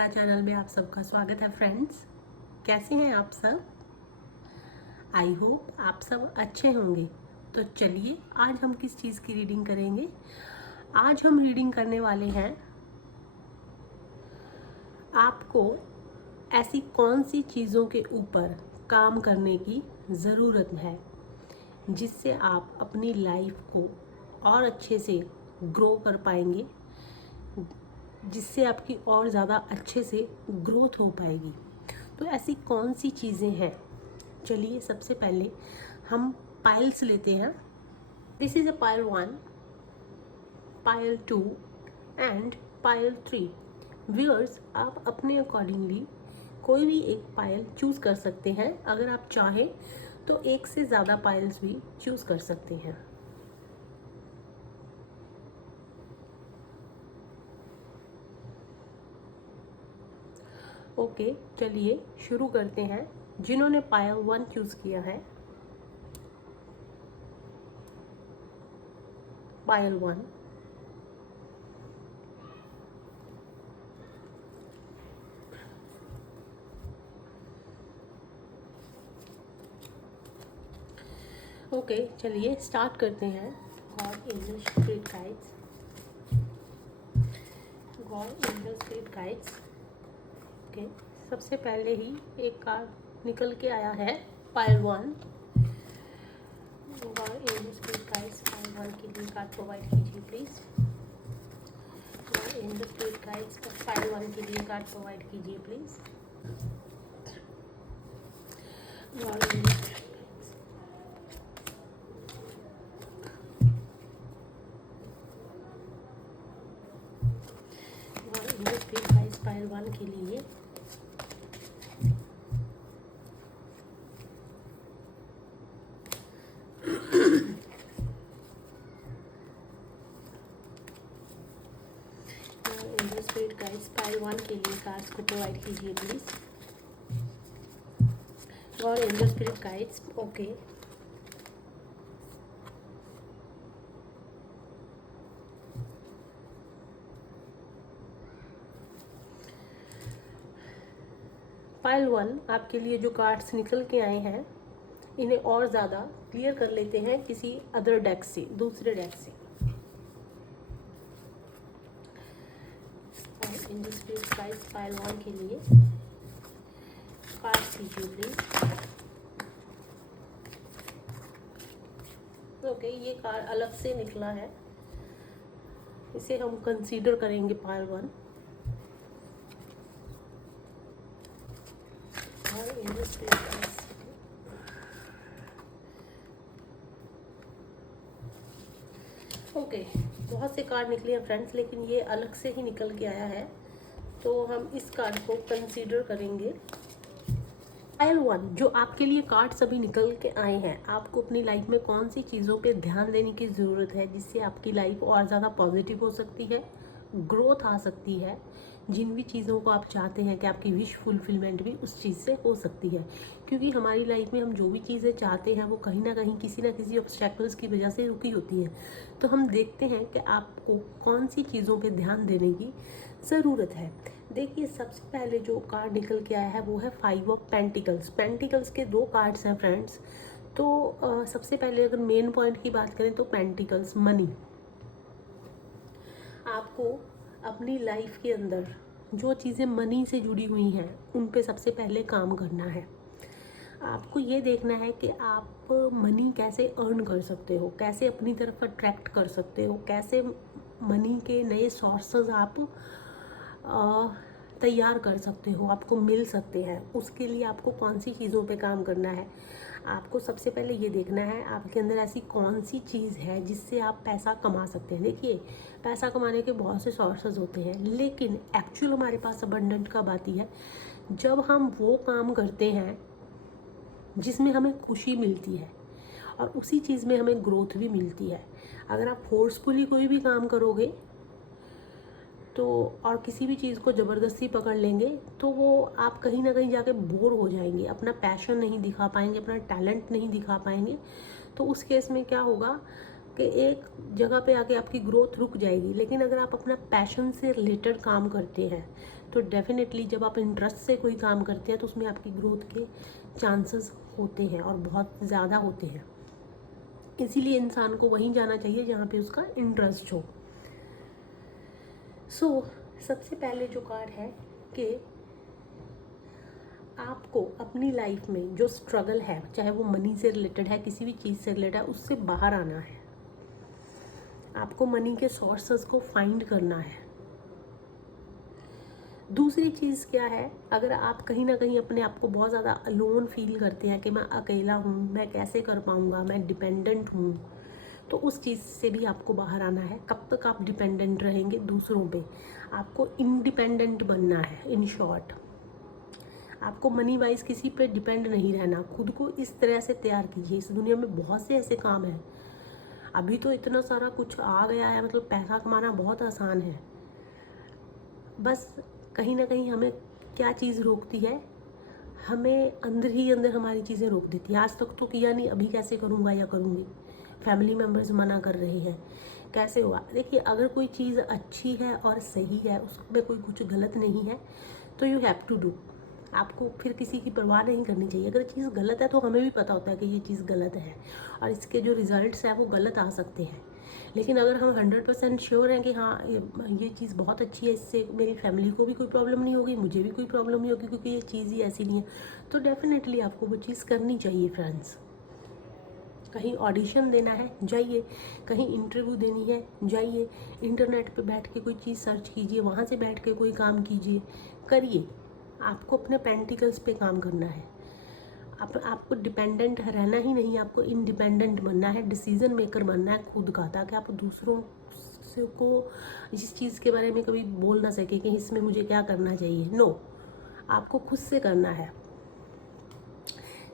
तारा channel में आप सबका स्वागत है फ्रेंड्स। कैसे हैं आप सब? आई होप आप सब अच्छे होंगे। तो चलिए आज हम किस चीज़ की रीडिंग करेंगे। आज हम रीडिंग करने वाले हैं आपको ऐसी कौन सी चीज़ों के ऊपर काम करने की ज़रूरत है जिससे आप अपनी लाइफ को और अच्छे से ग्रो कर पाएंगे, जिससे आपकी और ज़्यादा अच्छे से ग्रोथ हो पाएगी। तो ऐसी कौन सी चीज़ें हैं? चलिए सबसे पहले हम पाइल्स लेते हैं। This is a pile 1, pile 2 and pile 3। Viewers, आप अपने अकॉर्डिंगली कोई भी एक पाइल चूज़ कर सकते हैं। अगर आप चाहें तो एक से ज़्यादा पाइल्स भी चूज़ कर सकते हैं। ओके, चलिए शुरू करते हैं। जिन्होंने पायल 1 चूज़ किया है, पायल 1, ओके चलिए स्टार्ट करते हैं। God angel spirit guides, God angel spirit guides. Okay, सबसे पहले ही एक कार्ड निकल के आया है, pile 1। God angel spirit guides, pile 1 के लिए कार्ड प्रोवाइड कीजिए please. God angel spirit guides, pile 1 के लिए कार्ड प्रोवाइड कीजिए please. God angel spirit guides, pile 1 के लिए स्पिरिट गाइड्स, पाइल 1 के लिए कार्ड्स को प्रोवाइड कीजिए please. God angel spirit guides, okay. Pile 1 आपके लिए जो कार्ड्स निकल के आए हैं, इन्हें और ज़्यादा क्लियर कर लेते हैं किसी अदर डेक से, दूसरे डेक से। एंजल स्पिरिट गाइड्स, पाइल 1 के लिए कार्ड्स कीजिए प्लीज। ओके, ये कार्ड अलग से निकला है, इसे हम कंसीडर करेंगे पाइल 1। और एंजल स्पिरिट गाइड्स, ओके, बहुत से कार्ड निकले हैं फ्रेंड्स, लेकिन ये अलग से ही निकल के आया है, तो हम इस कार्ड को कंसीडर करेंगे। पाइल 1, जो आपके लिए कार्ड सभी निकल के आए हैं, आपको अपनी लाइफ में कौन सी चीज़ों पे ध्यान देने की ज़रूरत है जिससे आपकी लाइफ और ज़्यादा पॉजिटिव हो सकती है, ग्रोथ आ सकती है। जिन भी चीज़ों को आप चाहते हैं कि आपकी विश फुलफिलमेंट भी उस चीज़ से हो सकती है, क्योंकि हमारी लाइफ में हम जो भी चीज़ें चाहते हैं वो कहीं ना कहीं किसी ना किसी ऑब्स्टेकल्स की वजह से रुकी होती हैं। तो हम देखते हैं कि आपको कौन सी चीज़ों पे ध्यान देने की ज़रूरत है। देखिए, सबसे पहले जो कार्ड निकल के आया है वो है 5 ऑफ पेंटिकल्स। पेंटिकल्स के 2 कार्ड्स हैं फ्रेंड्स। तो सबसे पहले अगर मेन पॉइंट की बात करें तो पेंटिकल्स, मनी। आपको अपनी लाइफ के अंदर जो चीज़ें मनी से जुड़ी हुई हैं उन पे सबसे पहले काम करना है। आपको ये देखना है कि आप मनी कैसे अर्न कर सकते हो, कैसे अपनी तरफ अट्रैक्ट कर सकते हो, कैसे मनी के नए सोर्सेज आप तैयार कर सकते हो, आपको मिल सकते हैं। उसके लिए आपको कौन सी चीज़ों पे काम करना है? आपको सबसे पहले ये देखना है आपके अंदर ऐसी कौन सी चीज़ है जिससे आप पैसा कमा सकते हैं। देखिए, पैसा कमाने के बहुत से सोर्सेज होते हैं, लेकिन एक्चुअल हमारे पास अबंडेंट कब आती है? जब हम वो काम करते हैं जिसमें हमें खुशी मिलती है और उसी चीज़ में हमें ग्रोथ भी मिलती है। अगर आप फोर्सफुली कोई भी काम करोगे तो और किसी भी चीज़ को ज़बरदस्ती पकड़ लेंगे तो वो आप कहीं ना कहीं जाके बोर हो जाएंगे, अपना पैशन नहीं दिखा पाएंगे, अपना टैलेंट नहीं दिखा पाएंगे। तो उस केस में क्या होगा कि एक जगह पे आके आपकी ग्रोथ रुक जाएगी। लेकिन अगर आप अपना पैशन से रिलेटेड काम करते हैं तो डेफिनेटली जब आप इंटरेस्ट से कोई काम करते हैं तो उसमें आपकी ग्रोथ के चांसेस होते हैं और बहुत ज़्यादा होते हैं। इसीलिए इंसान को वहीं जाना चाहिए जहाँ पे उसका इंटरेस्ट हो। सबसे पहले जो कार्ड है कि आपको अपनी लाइफ में जो स्ट्रगल है, चाहे वो मनी से रिलेटेड है, किसी भी चीज़ से रिलेटेड है, उससे बाहर आना है। आपको मनी के सोर्सेस को फाइंड करना है। दूसरी चीज़ क्या है, अगर आप कहीं ना कहीं अपने आप को बहुत ज़्यादा अलोन फील करते हैं कि मैं अकेला हूँ, मैं कैसे कर पाऊँगा, मैं डिपेंडेंट हूँ, तो उस चीज़ से भी आपको बाहर आना है। कब तक आप डिपेंडेंट रहेंगे दूसरों पे? आपको इंडिपेंडेंट बनना है। इन शॉर्ट, आपको मनी वाइज किसी पे डिपेंड नहीं रहना। खुद को इस तरह से तैयार कीजिए। इस दुनिया में बहुत से ऐसे काम हैं, अभी तो इतना सारा कुछ आ गया है, मतलब पैसा कमाना बहुत आसान है। बस कहीं ना कहीं हमें क्या चीज़ रोकती है, हमें अंदर ही अंदर हमारी चीज़ें रोक देती है। आज तक तो किया नहीं, अभी कैसे करूँगा या करूँगी, फैमिली मेम्बर्स मना कर रहे हैं, कैसे हुआ। देखिए, अगर कोई चीज़ अच्छी है और सही है, उसमें कोई कुछ गलत नहीं है, तो यू हैव टू डू। आपको फिर किसी की परवाह नहीं करनी चाहिए। अगर चीज़ गलत है तो हमें भी पता होता है कि ये चीज़ गलत है और इसके जो रिजल्ट्स हैं वो गलत आ सकते हैं। लेकिन अगर हम 100% श्योर हैं कि हाँ ये चीज़ बहुत अच्छी है, इससे मेरी फैमिली को भी कोई प्रॉब्लम नहीं होगी, मुझे भी कोई प्रॉब्लम नहीं होगी, क्योंकि ये चीज़ ही ऐसी नहीं है, तो डेफिनेटली आपको वो चीज़ करनी चाहिए। फ्रेंड्स, कहीं ऑडिशन देना है, जाइए। कहीं इंटरव्यू देनी है, जाइए। इंटरनेट पे बैठ के कोई चीज़ सर्च कीजिए, वहाँ से बैठ के कोई काम कीजिए, करिए। आपको अपने पेंटिकल्स पे काम करना है। आपको डिपेंडेंट रहना ही नहीं, आपको इंडिपेंडेंट बनना है, डिसीजन मेकर बनना है खुद का, ताकि आप दूसरों से को इस चीज़ के बारे में कभी बोल ना सके कि इसमें मुझे क्या करना चाहिए। नो, आपको खुद से करना है।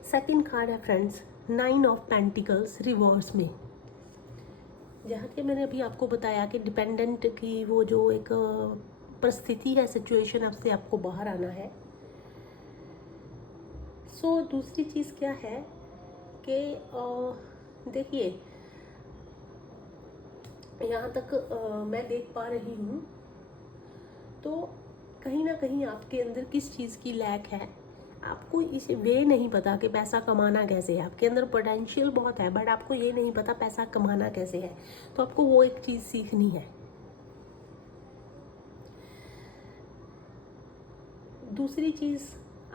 सेकंड कार्ड है फ्रेंड्स, 9 ऑफ पेंटिकल्स रिवर्स में। जहाँ के मैंने अभी आपको बताया कि डिपेंडेंट की वो जो एक परिस्थिति है, सिचुएशन है, उससे आपको बाहर आना है। दूसरी चीज़ क्या है कि देखिए, यहाँ तक मैं देख पा रही हूँ, तो कहीं ना कहीं आपके अंदर किस चीज़ की लैक है, आपको इस वे नहीं पता कि पैसा कमाना कैसे है। आपके अंदर पोटेंशियल बहुत है, बट आपको ये नहीं पता पैसा कमाना कैसे है, तो आपको वो एक चीज़ सीखनी है। दूसरी चीज़,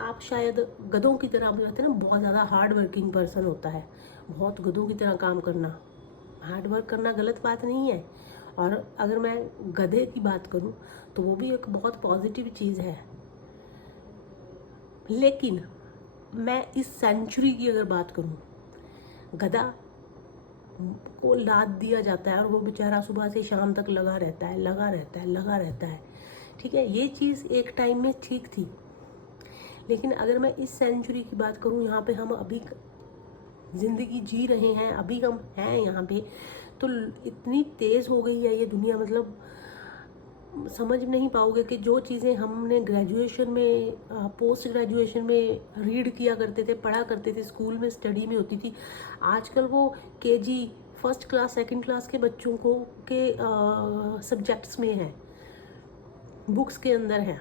आप शायद गधों की तरह, बोलते हैं ना, बहुत ज़्यादा हार्ड वर्किंग पर्सन होता है, बहुत गधों की तरह काम करना। हार्ड वर्क करना गलत बात नहीं है, और अगर मैं गधे की बात करूं तो वो भी एक बहुत पॉजिटिव चीज़ है। लेकिन मैं इस सेंचुरी की अगर बात करूं, गधा को लाद दिया जाता है और वो बेचारा सुबह से शाम तक लगा रहता है, लगा रहता है, लगा रहता है। ठीक है, ये चीज़ एक टाइम में ठीक थी, लेकिन अगर मैं इस सेंचुरी की बात करूं, यहाँ पे हम अभी ज़िंदगी जी रहे हैं, अभी हम हैं यहाँ पे, तो इतनी तेज़ हो गई है ये दुनिया, मतलब समझ नहीं पाओगे कि जो चीज़ें हमने ग्रेजुएशन में, पोस्ट ग्रेजुएशन में रीड किया करते थे, पढ़ा करते थे, स्कूल में स्टडी में होती थी, आजकल वो KG, first class, second class के बच्चों को के सब्जेक्ट्स में है, बुक्स के अंदर है।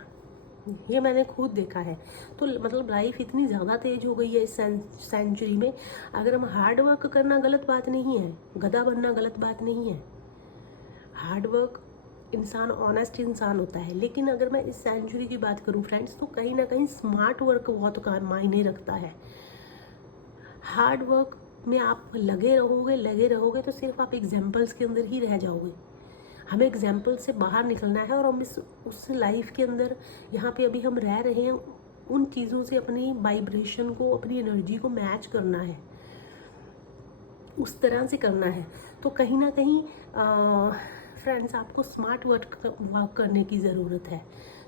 ये मैंने खुद देखा है। तो मतलब लाइफ इतनी ज़्यादा तेज हो गई है इस सेंचुरी में। अगर हम हार्ड वर्क करना गलत बात नहीं है, गधा बनना गलत बात नहीं है। हार्ड वर्क, इंसान ऑनेस्ट इंसान होता है। लेकिन अगर मैं इस सेंचुरी की बात करूं फ्रेंड्स, तो कहीं ना कहीं स्मार्ट वर्क बहुत मायने रखता है। हार्ड वर्क में आप लगे रहोगे तो सिर्फ आप एग्जाम्पल्स के अंदर ही रह जाओगे। हमें एग्जाम्पल से बाहर निकलना है, और हम उस लाइफ के अंदर, यहाँ पे अभी हम रह रहे हैं, उन चीज़ों से अपनी वाइब्रेशन को, अपनी एनर्जी को मैच करना है, उस तरह से करना है। तो कहीं ना कहीं फ्रेंड्स, आपको स्मार्ट वर्क करने की ज़रूरत है।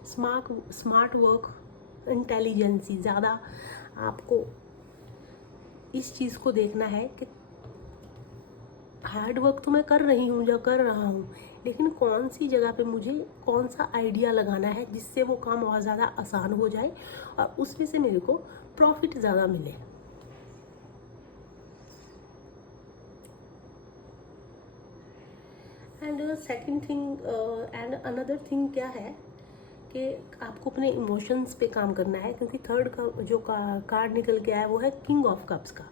स्मार्ट वर्क, इंटेलिजेंसी ज़्यादा आपको इस चीज़ को देखना है कि हार्ड वर्क तो मैं कर रही हूँ, जो कर रहा हूँ, लेकिन कौन सी जगह पे मुझे कौन सा आइडिया लगाना है जिससे वो काम और ज़्यादा आसान हो जाए और उसमें से मेरे को प्रॉफिट ज़्यादा मिले। And second thing and another thing क्या है कि आपको अपने इमोशंस पे काम करना है, क्योंकि थर्ड का जो कार्ड निकल के आया वो है किंग ऑफ कप्स का।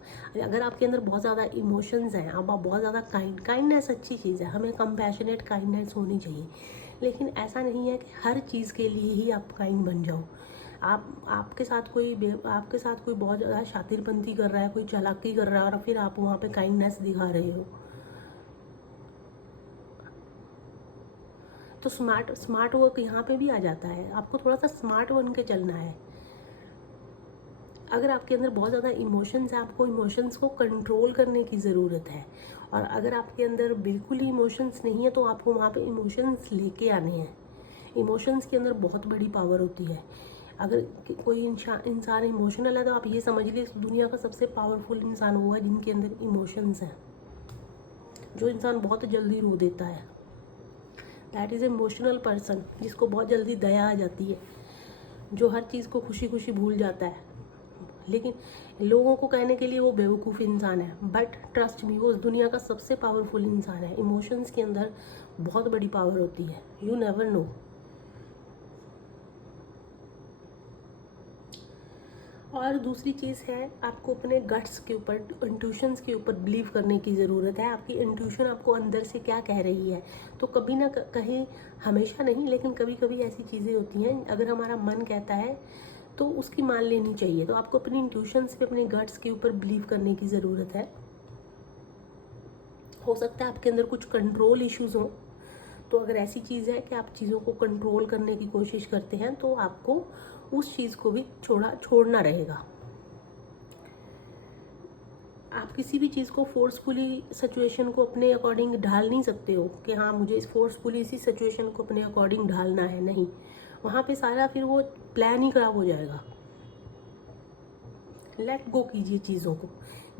अगर आपके अंदर बहुत ज़्यादा इमोशंस हैं, अब आप बहुत ज़्यादा काइंडनेस अच्छी चीज़ है, हमें कंपैशनेट काइंडनेस होनी चाहिए, लेकिन ऐसा नहीं है कि हर चीज़ के लिए ही आप काइंड बन जाओ। आपके साथ कोई बहुत ज़्यादा शातिरपंती कर रहा है, कोई चालाकी कर रहा है, और फिर आप वहाँ पे काइंडनेस दिखा रहे हो, तो स्मार्ट वर्क यहाँ पे भी आ जाता है। आपको थोड़ा सा स्मार्ट बन के चलना है। अगर आपके अंदर बहुत ज़्यादा इमोशंस है, आपको इमोशंस को कंट्रोल करने की ज़रूरत है, और अगर आपके अंदर बिल्कुल ही इमोशंस नहीं है तो आपको वहाँ पे इमोशंस लेके आने हैं। इमोशंस के अंदर बहुत बड़ी पावर होती है। अगर कोई इंसान इमोशनल है तो आप ये समझ लीजिए इस दुनिया का सबसे पावरफुल इंसान हुआ जिनके अंदर इमोशंस हैं। जो इंसान बहुत जल्दी रो देता है, दैट इज़ इमोशनल पर्सन, जिसको बहुत जल्दी दया आ जाती है, जो हर चीज़ को खुशी खुशी भूल जाता है। लेकिन लोगों को कहने के लिए वो बेवकूफ़ इंसान है, बट ट्रस्ट मी, वो उस दुनिया का सबसे पावरफुल इंसान है। इमोशंस के अंदर बहुत बड़ी पावर होती है, यू नेवर नो। और दूसरी चीज़ है, आपको अपने गट्स के ऊपर, इंट्यूशंस के ऊपर बिलीव करने की ज़रूरत है। आपकी इंट्यूशन आपको अंदर से क्या कह रही है, तो कभी ना कहीं, हमेशा नहीं लेकिन कभी कभी ऐसी चीज़ें होती हैं, अगर हमारा मन कहता है तो उसकी मान लेनी चाहिए। तो आपको अपनी इंट्यूशंस पे, अपने गट्स के ऊपर बिलीव करने की ज़रूरत है। हो सकता है आपके अंदर कुछ कंट्रोल इश्यूज़ हों, तो अगर ऐसी चीज़ है कि आप चीज़ों को कंट्रोल करने की कोशिश करते हैं तो आपको उस चीज़ को भी छोड़ना रहेगा। आप किसी भी चीज़ को फोर्सफुली, सिचुएशन को अपने अकॉर्डिंग ढाल नहीं सकते हो कि हाँ मुझे इस फोर्सफुली इसी सिचुएशन को अपने अकॉर्डिंग ढालना है, नहीं। वहाँ पे सारा फिर वो प्लान ही खराब हो जाएगा। लेट गो कीजिए चीज़ों को।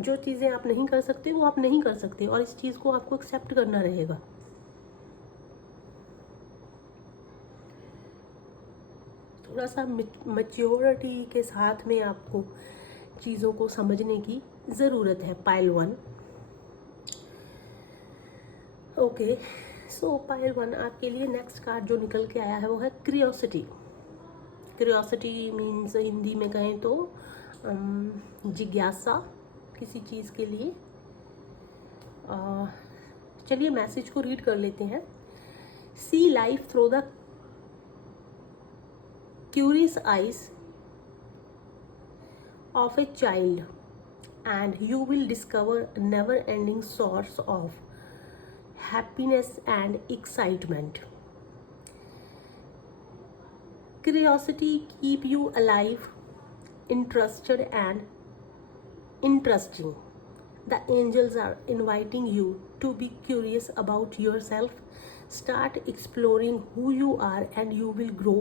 जो चीज़ें आप नहीं कर सकते वो आप नहीं कर सकते, और इस चीज़ को आपको एक्सेप्ट करना रहेगा। थोड़ा सा मैच्योरिटी के साथ में आपको चीज़ों को समझने की ज़रूरत है। पाइल 1। ओके, सो पाइल 1 आपके लिए नेक्स्ट कार्ड जो निकल के आया है वो है क्यूरियोसिटी। क्यूरियोसिटी मीन्स हिंदी में कहें तो जिज्ञासा किसी चीज़ के लिए। चलिए मैसेज को रीड कर लेते हैं। See life through the curious eyes of a child and you will discover a never ending source of happiness and excitement. Curiosity keep you alive, interested and interesting. The angels are inviting you to be curious about yourself. Start exploring who you are and you will grow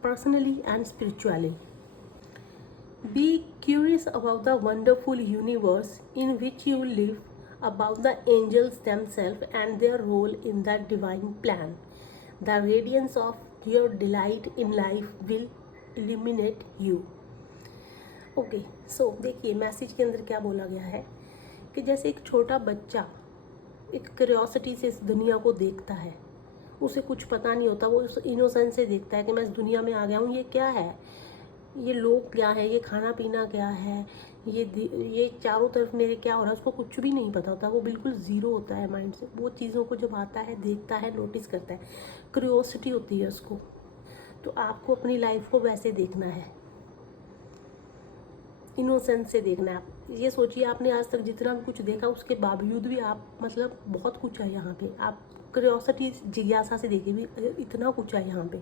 personally and spiritually. Be curious about the wonderful universe in which you live, about the angels themselves and their role in the divine plan. The radiance of your delight in life will illuminate you. Okay, so देखिए message के अंदर क्या बोला गया है कि जैसे एक छोटा बच्चा एक क्यूरियोसिटी से इस दुनिया को देखता है, उसे कुछ पता नहीं होता, वो उस इनोसेंस से देखता है कि मैं इस दुनिया में आ गया हूँ, ये क्या है, ये लोग क्या है, ये खाना पीना क्या है, ये चारों तरफ मेरे क्या हो रहा है, उसको कुछ भी नहीं पता होता। वो बिल्कुल ज़ीरो होता है माइंड से। वो चीज़ों को जब आता है, देखता है, नोटिस करता है, क्यूरियोसिटी होती है उसको। तो आपको अपनी लाइफ को वैसे देखना है, इनोसेंस से देखना है। आप ये सोचिए आपने आज तक जितना भी कुछ देखा उसके बावजूद भी आप, मतलब बहुत कुछ है यहाँ पे, आप क्यूरियोसिटी, जिज्ञासा से देखिए भी इतना कुछ है यहाँ पे।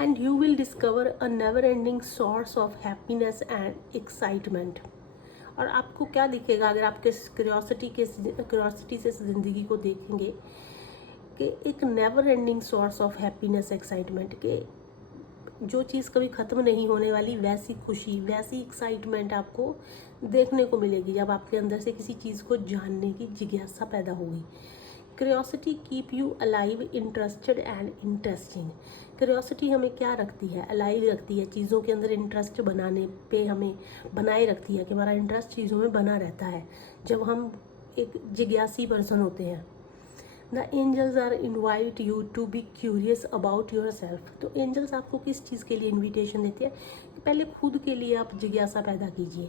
And you will discover a never ending source of happiness and excitement. और आपको क्या दिखेगा अगर आप क्यूरियोसिटी से ज़िंदगी को देखेंगे कि एक never ending source of happiness, excitement, के जो चीज़ कभी ख़त्म नहीं होने वाली, वैसी खुशी, वैसी एक्साइटमेंट आपको देखने को मिलेगी जब आपके अंदर से किसी चीज़ को जानने की जिज्ञासा पैदा होगी। Curiosity keep you alive, interested and interesting. Curiosity हमें क्या रखती है, अलाइव रखती है, चीज़ों के अंदर इंटरेस्ट बनाने पे हमें बनाए रखती है, कि हमारा इंटरेस्ट चीज़ों में बना रहता है जब हम एक जिज्ञासी पर्सन होते हैं। The angels are invite you to be curious about yourself. तो एंजल्स आपको किस चीज़ के लिए इन्विटेशन देती है कि पहले खुद के लिए आप जिज्ञासा पैदा कीजिए।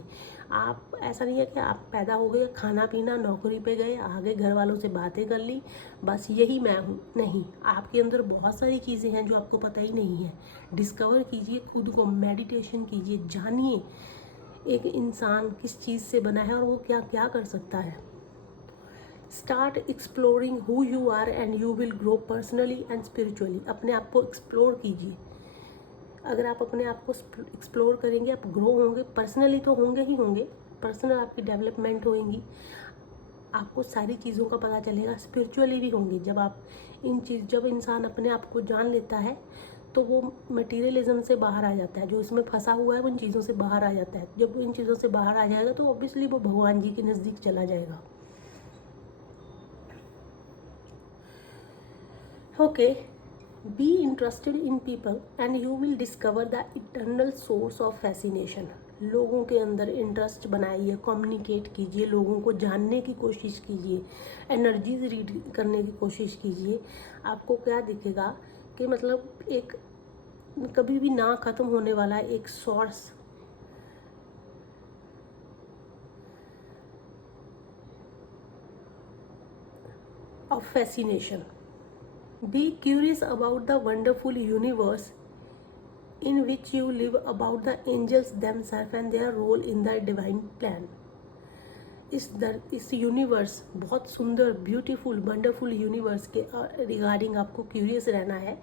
आप ऐसा नहीं है कि आप पैदा हो गए, खाना पीना, नौकरी पे गए, आगे घर वालों से बातें कर ली, बस यही मैं हूँ। नहीं, आपके अंदर बहुत सारी चीज़ें हैं जो आपको पता ही नहीं है। डिस्कवर कीजिए खुद को, मेडिटेशन कीजिए, जानिए एक इंसान किस चीज़ से बना है और वो क्या क्या कर सकता है। Start exploring who you are and you will grow personally and spiritually. अपने आप को एक्सप्लोर कीजिए। अगर आप अपने आप को एक्सप्लोर करेंगे, आप ग्रो होंगे, पर्सनली तो होंगे ही होंगे, पर्सनल आपकी डेवलपमेंट होएंगी, आपको सारी चीज़ों का पता चलेगा, स्पिरिचुअली भी होंगी। जब इंसान अपने आप को जान लेता है तो वो मटीरियलिज्म से बाहर आ जाता है, जो इसमें फंसा हुआ है उन चीज़ों से बाहर आ जाता है। जब इन चीज़ों से बाहर आ जाएगा तो ऑब्वियसली वो भगवान जी के नज़दीक चला जाएगा। Okay, be interested in people and you will discover the eternal source of fascination. लोगों के अंदर इंटरेस्ट बनाइए, कम्युनिकेट कीजिए, लोगों को जानने की कोशिश कीजिए, एनर्जीज रीड करने की कोशिश कीजिए। आपको क्या दिखेगा कि मतलब एक कभी भी ना ख़त्म होने वाला एक source of fascination. B curious about the wonderful universe in which you live, about the angels themselves and their role in the divine plan। इस यूनिवर्स, बहुत सुंदर, ब्यूटीफुल, वंडरफुल यूनिवर्स के रिगार्डिंग आपको क्यूरियस रहना है।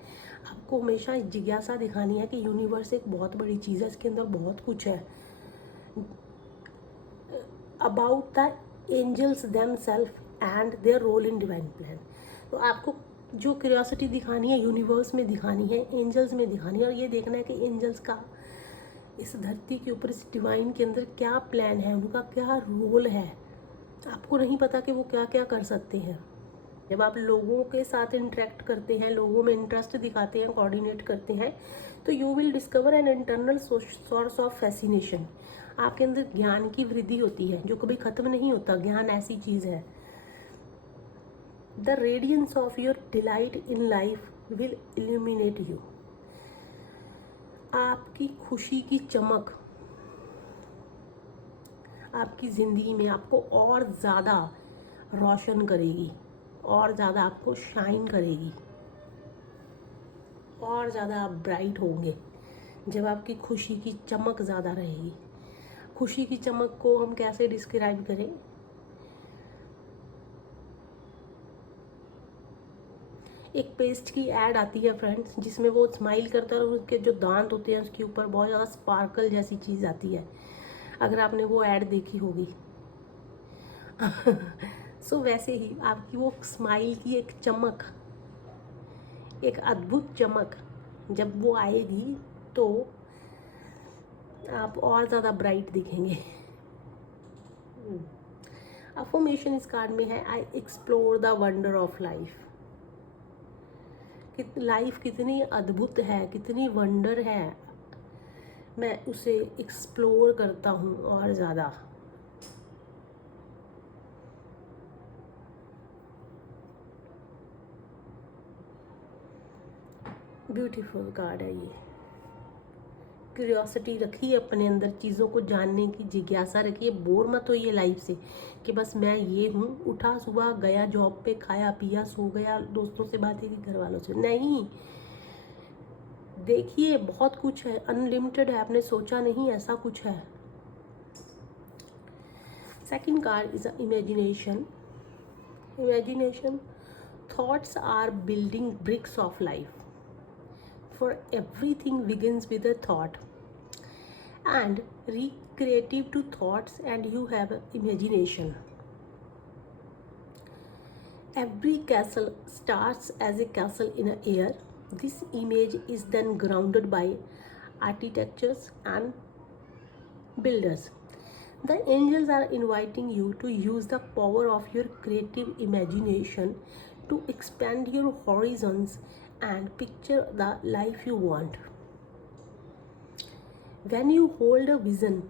आपको हमेशा जिज्ञासा दिखानी है कि यूनिवर्स एक बहुत बड़ी चीज़ है, इसके अंदर बहुत कुछ है। About the angels themselves and their role in divine plan. तो आपको जो क्यूरियोसिटी दिखानी है यूनिवर्स में दिखानी है, एंजल्स में दिखानी है, और ये देखना है कि एंजल्स का इस धरती के ऊपर, इस डिवाइन के अंदर क्या प्लान है, उनका क्या रोल है। आपको नहीं पता कि वो क्या क्या कर सकते हैं। जब आप लोगों के साथ इंटरेक्ट करते हैं, लोगों में इंटरेस्ट दिखाते हैं, कोऑर्डिनेट करते हैं, तो you will discover an internal source of fascination. आपके अंदर ज्ञान की वृद्धि होती है जो कभी ख़त्म नहीं होता। ज्ञान ऐसी चीज़ है। The radiance of your delight in life will illuminate you. आपकी खुशी की चमक आपकी ज़िंदगी में आपको और ज़्यादा रोशन करेगी, और ज़्यादा आपको शाइन करेगी, और ज़्यादा आप ब्राइट होंगे जब आपकी खुशी की चमक ज़्यादा रहेगी। खुशी की चमक को हम कैसे डिस्क्राइब करें? एक पेस्ट की ऐड आती है फ्रेंड्स, जिसमें वो स्माइल करता है और उसके जो दांत होते हैं उसके ऊपर बहुत ज़्यादा स्पार्कल जैसी चीज़ आती है। अगर आपने वो ऐड देखी होगी सो वैसे ही आपकी वो स्माइल की एक चमक, एक अद्भुत चमक जब वो आएगी तो आप और ज़्यादा ब्राइट दिखेंगे। अफर्मेशन इस कार्ड में है, I explore the wonder of life. Life कितनी अद्भुत है, कितनी वंडर है, मैं उसे एक्सप्लोर करता हूँ और ज़्यादा। ब्यूटीफुल कार्ड है ये। क्यूरियोसिटी रखिए अपने अंदर, चीज़ों को जानने की जिज्ञासा रखिए। बोर मत होइए लाइफ से कि बस मैं ये हूँ, उठा सुबह गया जॉब पे, खाया पिया सो गया, दोस्तों से बातें की, घर वालों से। नहीं, देखिए बहुत कुछ है, अनलिमिटेड है, आपने सोचा नहीं ऐसा कुछ है। Second card is imagination. Imagination, thoughts are building bricks of life. For everything begins with a thought, and recreative to thoughts, and you have imagination. Every castle starts as a castle in the air. This image is then grounded by architects and builders. The angels are inviting you to use the power of your creative imagination to expand your horizons and picture the life you want. When you hold a vision,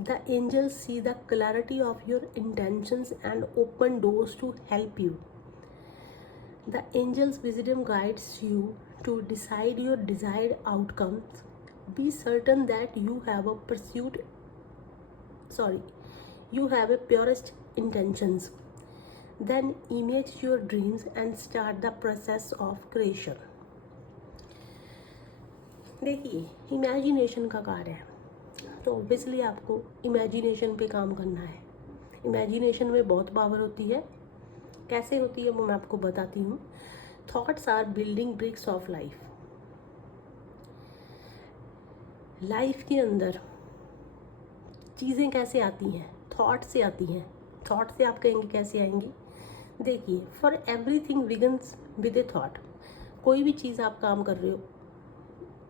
the angels see the clarity of your intentions and open doors to help you. The angel's wisdom guides you to decide your desired outcomes. Be certain that you have a purest intentions. Then image your dreams and start the process of creation. देखिए, imagination का कार्य है, तो obviously आपको imagination पे काम करना है। इमेजिनेशन में बहुत पावर होती है। कैसे होती है वो मैं आपको बताती हूँ। Thoughts are building bricks of life. Life के अंदर चीज़ें कैसे आती हैं? थॉट से आती हैं। थॉट से आप कहेंगे कैसे आएंगी? देखिए, for everything begins with A thought. कोई भी चीज़ आप काम कर रहे हो,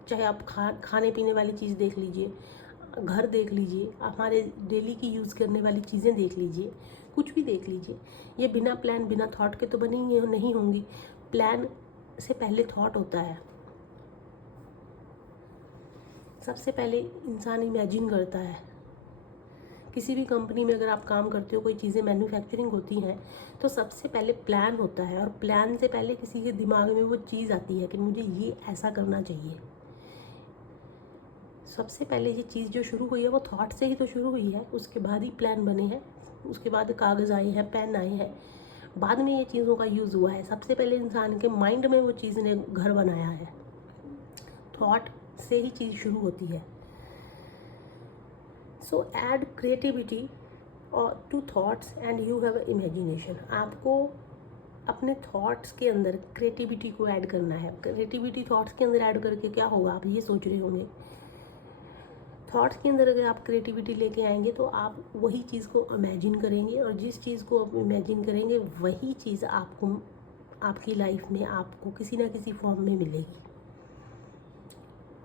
चाहे आप खाने पीने वाली चीज़ देख लीजिए, घर देख लीजिए, हमारे डेली की यूज़ करने वाली चीज़ें देख लीजिए, कुछ भी देख लीजिए, ये बिना प्लान बिना थॉट के तो बनी ही नहीं होंगी। प्लान से पहले थॉट होता है। सबसे पहले इंसान इमेजिन करता है। किसी भी कंपनी में अगर आप काम करते हो, कोई चीज़ें मैन्युफैक्चरिंग होती हैं, तो सबसे पहले प्लान होता है, और प्लान से पहले किसी के दिमाग में वो चीज़ आती है कि मुझे ये ऐसा करना चाहिए। सबसे पहले ये चीज़ जो शुरू हुई है वो थॉट से ही तो शुरू हुई है, उसके बाद ही प्लान बने हैं, उसके बाद कागज़ आए हैं, पेन आए हैं, बाद में ये चीज़ों का यूज़ हुआ है। सबसे पहले इंसान के माइंड में वो चीज़ ने घर बनाया है। थॉट से ही चीज़ शुरू होती है। सो ऐड क्रिएटिविटी और to thoughts and you have imagination. आपको अपने थॉट्स के अंदर क्रिएटिविटी को ऐड करना है। क्रिएटिविटी थॉट्स के अंदर ऐड करके क्या होगा, आप ये सोच रहे होंगे। थॉट्स के अंदर अगर आप क्रिएटिविटी लेके आएंगे तो आप वही चीज़ को इमेजिन करेंगे, और जिस चीज़ को आप इमेजिन करेंगे वही चीज़ आपको आपकी लाइफ में आपको किसी ना किसी फॉर्म में मिलेगी।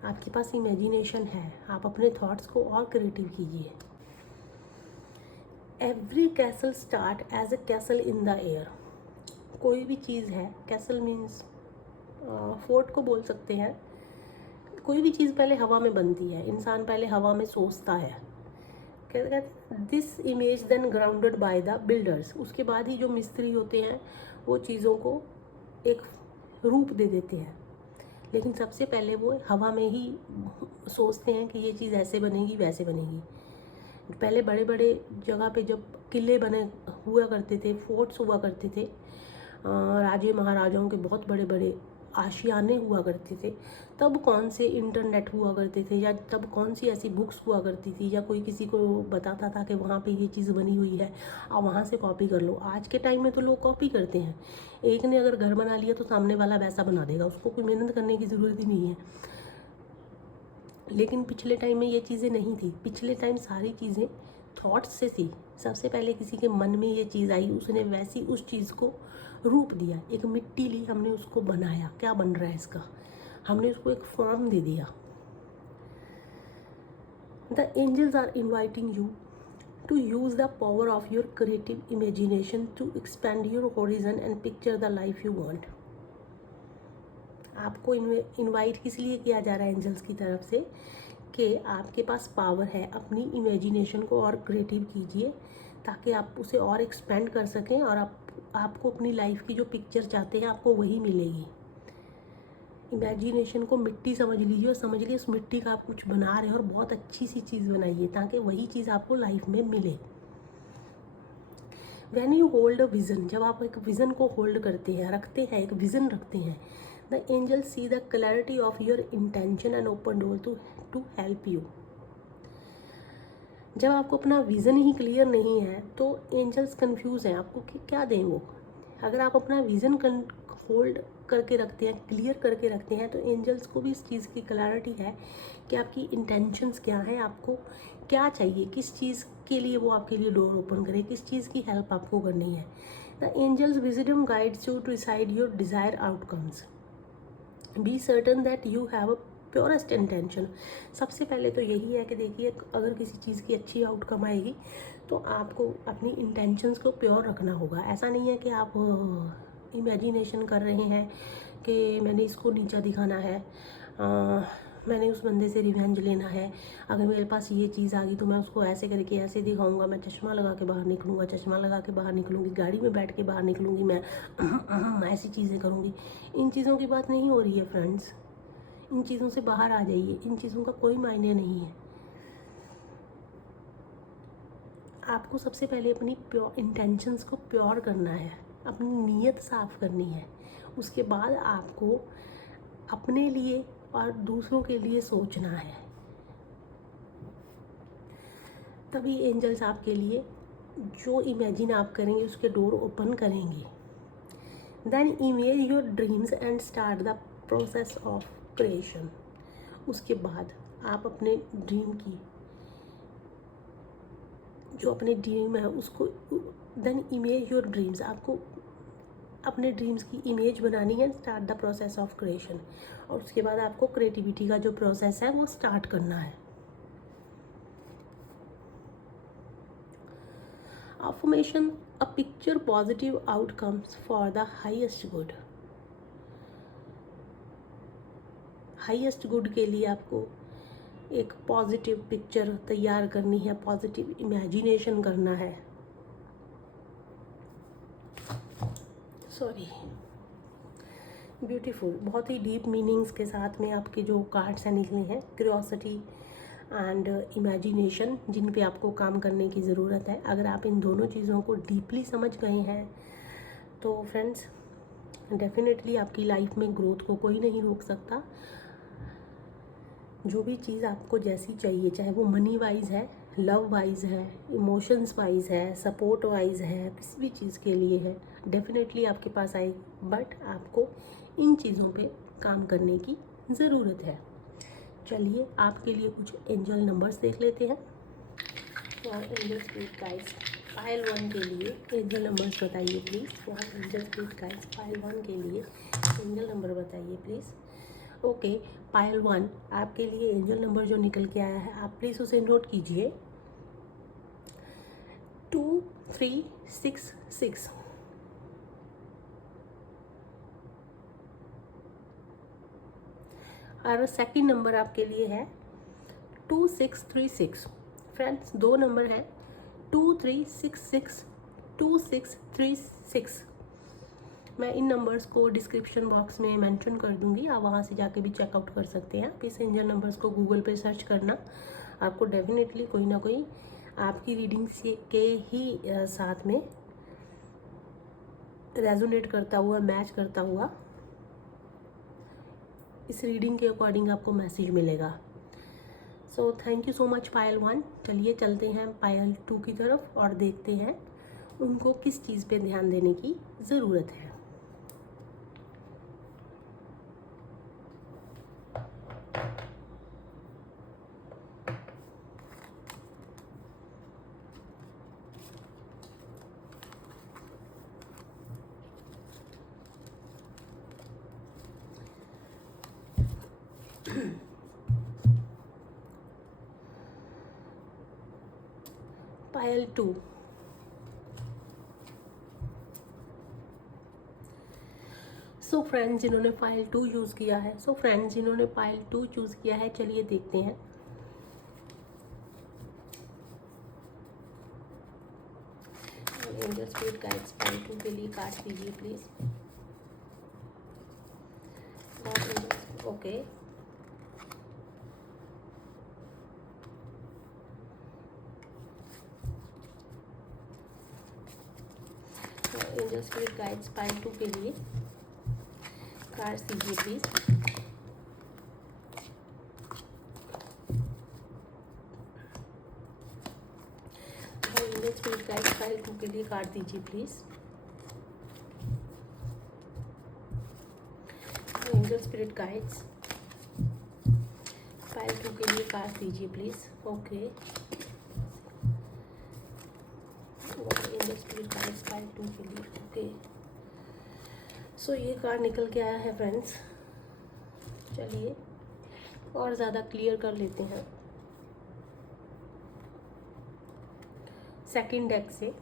आपके पास इमेजिनेशन है, आप अपने थॉट्स को और क्रिएटिव कीजिए। Every castle start as a castle in the air. कोई भी चीज़ है, कैसल मीन्स फोर्ट को बोल सकते हैं। कोई भी चीज़ पहले हवा में बनती है, इंसान पहले हवा में सोचता है। कहते हैं this image then grounded by the builders. उसके बाद ही जो मिस्त्री होते हैं वो चीज़ों को एक रूप दे देते हैं, लेकिन सबसे पहले वो हवा में ही सोचते हैं कि ये चीज़ ऐसे बनेगी वैसे बनेगी। पहले बड़े बड़े जगह पे जब किले बने हुआ करते थे, फोर्ट्स हुआ करते थे, राजे महाराजाओं के बहुत बड़े बड़े आशियाने हुआ करते थे, तब कौन से इंटरनेट हुआ करते थे, या तब कौन सी ऐसी बुक्स हुआ करती थी, या कोई किसी को बताता था कि वहाँ पे ये चीज़ बनी हुई है, आप वहाँ से कॉपी कर लो। आज के टाइम में तो लोग कॉपी करते हैं। एक ने अगर घर बना लिया तो सामने वाला वैसा बना देगा, उसको कोई मेहनत करने की ज़रूरत ही नहीं है। लेकिन पिछले टाइम में ये चीज़ें नहीं थी। पिछले टाइम सारी चीज़ें थॉट्स से थी। सबसे पहले किसी के मन में ये चीज़ आई, उसने वैसी उस चीज़ को रूप दिया। एक मिट्टी ली, हमने उसको बनाया, क्या बन रहा है इसका, हमने उसको एक फॉर्म दे दिया। The angels are inviting you to use the power of your creative imagination to expand your horizon and picture the life you want. आपको इनवाइट किस लिए किया जा रहा है एंजल्स की तरफ से, कि आपके पास पावर है, अपनी इमेजिनेशन को और क्रिएटिव कीजिए ताकि आप उसे और एक्सपेंड कर सकें, और आपको अपनी लाइफ की जो पिक्चर चाहते हैं आपको वही मिलेगी। इमेजिनेशन को मिट्टी समझ लीजिए, और समझ लीजिए उस मिट्टी का आप कुछ बना रहे हैं, और बहुत अच्छी सी चीज़ बनाइए ताकि वही चीज़ आपको लाइफ में मिले। When you hold a vision, जब आप एक विज़न को होल्ड करते हैं, रखते हैं, एक विज़न रखते हैं, the angel see the clarity of your intention and open door to help you. जब आपको अपना विज़न ही क्लियर नहीं है तो एंजल्स कंफ्यूज हैं आपको कि क्या दें वो। अगर आप अपना विज़न होल्ड करके रखते हैं, क्लियर करके रखते हैं, तो एंजल्स को भी इस चीज़ की क्लैरिटी है कि आपकी इंटेंशंस क्या है, आपको क्या चाहिए, किस चीज़ के लिए वो आपके लिए डोर ओपन करे, किस चीज़ की हेल्प आपको करनी है। The angels wisdom guides you to decide your desire outcomes. Be certain that you have a purest intention. सबसे पहले तो यही है कि देखिए, अगर किसी चीज़ की अच्छी आउटकम आएगी तो आपको अपनी इंटेंशंस को प्योर रखना होगा। ऐसा नहीं है कि आप इमेजिनेशन कर रहे हैं कि मैंने इसको नीचा दिखाना है, मैंने उस बंदे से रिवेंज लेना है, अगर मेरे पास ये चीज़ आ गई तो मैं उसको ऐसे करके ऐसे दिखाऊंगा, मैं चश्मा लगा के बाहर निकलूँगा, चश्मा लगा के बाहर निकलूँगी, गाड़ी में बैठ के बाहर निकलूँगी, मैं ऐसी चीज़ें करूँगी। इन चीज़ों की बात नहीं हो रही है फ्रेंड्स, इन चीज़ों से बाहर आ जाइए, इन चीज़ों का कोई मायने नहीं है। आपको सबसे पहले अपनी प्योर इंटेंशंस को प्योर करना है, अपनी नीयत साफ़ करनी है। उसके बाद आपको अपने लिए और दूसरों के लिए सोचना है, तभी एंजल्स आपके लिए जो इमेजिन आप करेंगे उसके डोर ओपन करेंगे। Then image your dreams and start the process of creation. उसके बाद आप अपने ड्रीम की, जो अपने ड्रीम है उसको, देन इमेज योर ड्रीम्स, आपको अपने ड्रीम्स की इमेज बनानी है, start the process of creation. और उसके बाद आपको क्रिएटिविटी का जो प्रोसेस है वो स्टार्ट करना है। Affirmation, a picture positive outcomes for the highest good. Highest good के लिए आपको एक पॉजिटिव पिक्चर तैयार करनी है, पॉजिटिव इमेजिनेशन करना है। सॉरी, ब्यूटीफुल, बहुत ही डीप मीनिंग्स के साथ में आपके जो कार्ड्स हैं निकले हैं, क्यूरियोसिटी एंड इमेजिनेशन, जिन पे आपको काम करने की ज़रूरत है। अगर आप इन दोनों चीज़ों को डीपली समझ गए हैं तो फ्रेंड्स डेफिनेटली आपकी लाइफ में ग्रोथ को कोई नहीं रोक सकता। जो भी चीज़ आपको जैसी चाहिए, चाहे वो मनी वाइज है, लव वाइज है, इमोशंस वाइज है, सपोर्ट वाइज है, किसी भी चीज़ के लिए है, डेफिनेटली आपके पास आएगी। बट आपको इन चीज़ों पे काम करने की ज़रूरत है। चलिए आपके लिए कुछ एंजल नंबर्स देख लेते हैं। और एंजल स्पिरिट गाइड्स पायल 1 के लिए एंजल नंबर्स बताइए प्लीज़। और एंजल स्पिरिट गाइड्स पायल 1 के लिए एंजल नंबर बताइए प्लीज़। ओके, पायल 1 आपके लिए एंजल नंबर जो निकल के आया है, आप प्लीज़ उसे नोट कीजिए, 2366। और सेकंड नंबर आपके लिए है 2636। फ्रेंड्स, दो नंबर हैं, 2366, 2636। मैं इन नंबर्स को डिस्क्रिप्शन बॉक्स में मेंशन कर दूंगी, आप वहाँ से जाके भी चेकआउट कर सकते हैं। आप इस एंजल नंबर्स को गूगल पे सर्च करना, आपको डेफिनेटली कोई ना कोई आपकी रीडिंग के ही साथ में रेजोनेट करता हुआ, मैच करता हुआ इस रीडिंग के अकॉर्डिंग आपको मैसेज मिलेगा। So thank you so much Payal 1। चलिए चलते हैं पायल 2 की तरफ और देखते हैं उनको किस चीज़ पे ध्यान देने की ज़रूरत है। पायल 2, सो फ्रेंड्स जिन्होंने पायल 2 चूज़ किया है, चूज़ किया है, चलिए देखते हैं। एंजल स्पिरिट गाइड्स पायल 2 के लिए कार्ड दीजिए please. Okay, angel spirit guides Payal 2 के लिए कार्ड्स दीजिए please. Angel spirit guides Payal 2 के लिए कार्ड दीजिए please. Angel spirit guides Payal 2 के लिए कार्ड दीजिए please. Okay, angel spirit guides Payal 2 के लिए। ओके, सो ये कार्ड निकल के आया है फ्रेंड्स। चलिए और ज़्यादा क्लियर कर लेते हैं सेकंड डेक से।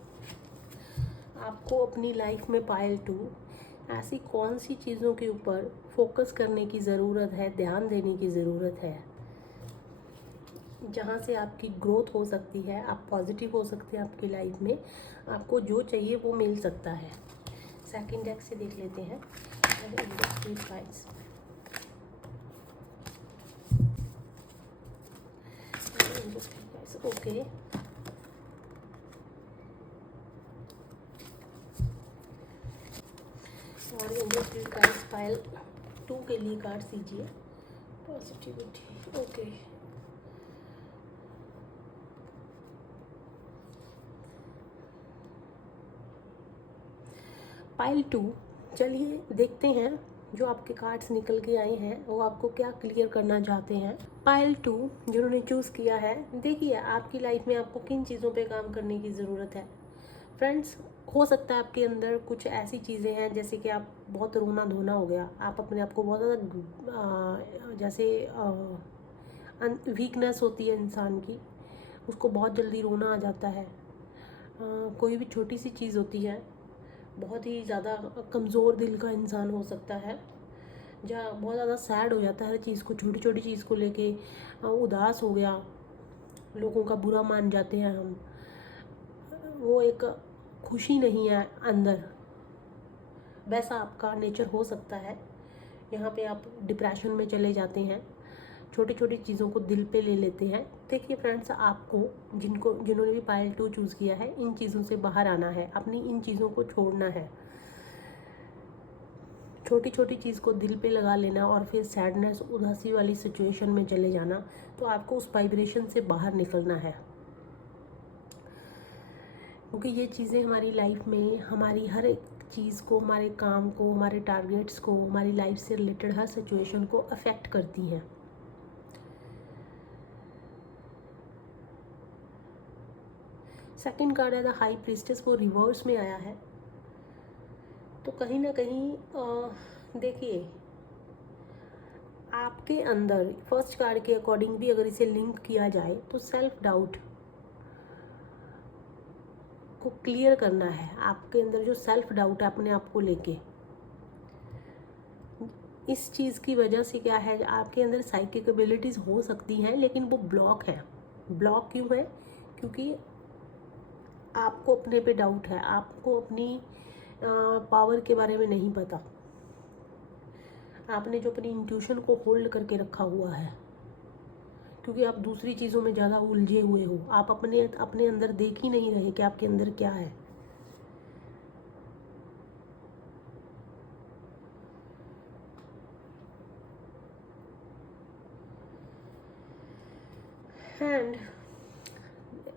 आपको अपनी लाइफ में पायल 2 ऐसी कौन सी चीज़ों के ऊपर फोकस करने की ज़रूरत है, ध्यान देने की ज़रूरत है, जहाँ से आपकी ग्रोथ हो सकती है, आप पॉजिटिव हो सकते हैं आपकी लाइफ में, आपको जो चाहिए वो मिल सकता है। सेकंड डेक से देख लेते हैं। ओके, और इंडस्ट्री कार्ड्स फाइल 2 के लिए कार्ड दीजिए। Positivity, okay. पाइल 2, चलिए देखते हैं जो आपके कार्ड्स निकल के आए हैं वो आपको क्या क्लियर करना चाहते हैं। पाइल 2 जिन्होंने चूज़ किया है, देखिए आपकी लाइफ में आपको किन चीज़ों पे काम करने की ज़रूरत है। फ्रेंड्स, हो सकता है आपके अंदर कुछ ऐसी चीज़ें हैं जैसे कि आप बहुत रोना धोना हो गया, आप अपने आप को बहुत ज़्यादा जैसे वीकनेस होती है इंसान की, उसको बहुत जल्दी रोना आ जाता है। कोई भी छोटी सी चीज़ होती है, बहुत ही ज़्यादा कमज़ोर दिल का इंसान हो सकता है, जहाँ बहुत ज़्यादा सैड हो जाता है हर चीज़ को, छोटी छोटी चीज़ को लेके उदास हो गया, लोगों का बुरा मान जाते हैं हम, वो एक खुशी नहीं है अंदर, वैसा आपका नेचर हो सकता है। यहाँ पे आप डिप्रेशन में चले जाते हैं, छोटी छोटी चीज़ों को दिल पे ले लेते हैं। देखिए फ्रेंड्स, आपको जिन्होंने भी पाइल 2 चूज़ किया है, इन चीज़ों से बाहर आना है, अपनी इन चीज़ों को छोड़ना है। छोटी छोटी चीज़ को दिल पे लगा लेना और फिर सैडनेस, उदासी वाली सिचुएशन में चले जाना, तो आपको उस वाइब्रेशन से बाहर निकलना है। क्योंकि ये चीज़ें हमारी लाइफ में हमारी हर एक चीज़ को, हमारे काम को, हमारे टारगेट्स को, हमारी लाइफ से रिलेटेड हर सिचुएशन को अफेक्ट करती हैं। सेकंड कार्ड है द हाई प्रीस्टेस, वो रिवर्स में आया है। तो कहीं ना कहीं देखिए आपके अंदर फर्स्ट कार्ड के अकॉर्डिंग भी अगर इसे लिंक किया जाए तो सेल्फ डाउट को क्लियर करना है। आपके अंदर जो सेल्फ डाउट है अपने आप को लेके, इस चीज़ की वजह से क्या है, आपके अंदर साइकिक एबिलिटीज़ हो सकती हैं लेकिन वो ब्लॉक है। ब्लॉक क्यों है? क्योंकि आपको अपने पे डाउट है, आपको अपनी पावर के बारे में नहीं पता, आपने जो अपनी इंट्यूशन को होल्ड करके रखा हुआ है, क्योंकि आप दूसरी चीज़ों में ज़्यादा उलझे हुए हो, आप अपने अपने अंदर देख ही नहीं रहे कि आपके अंदर क्या है। एंड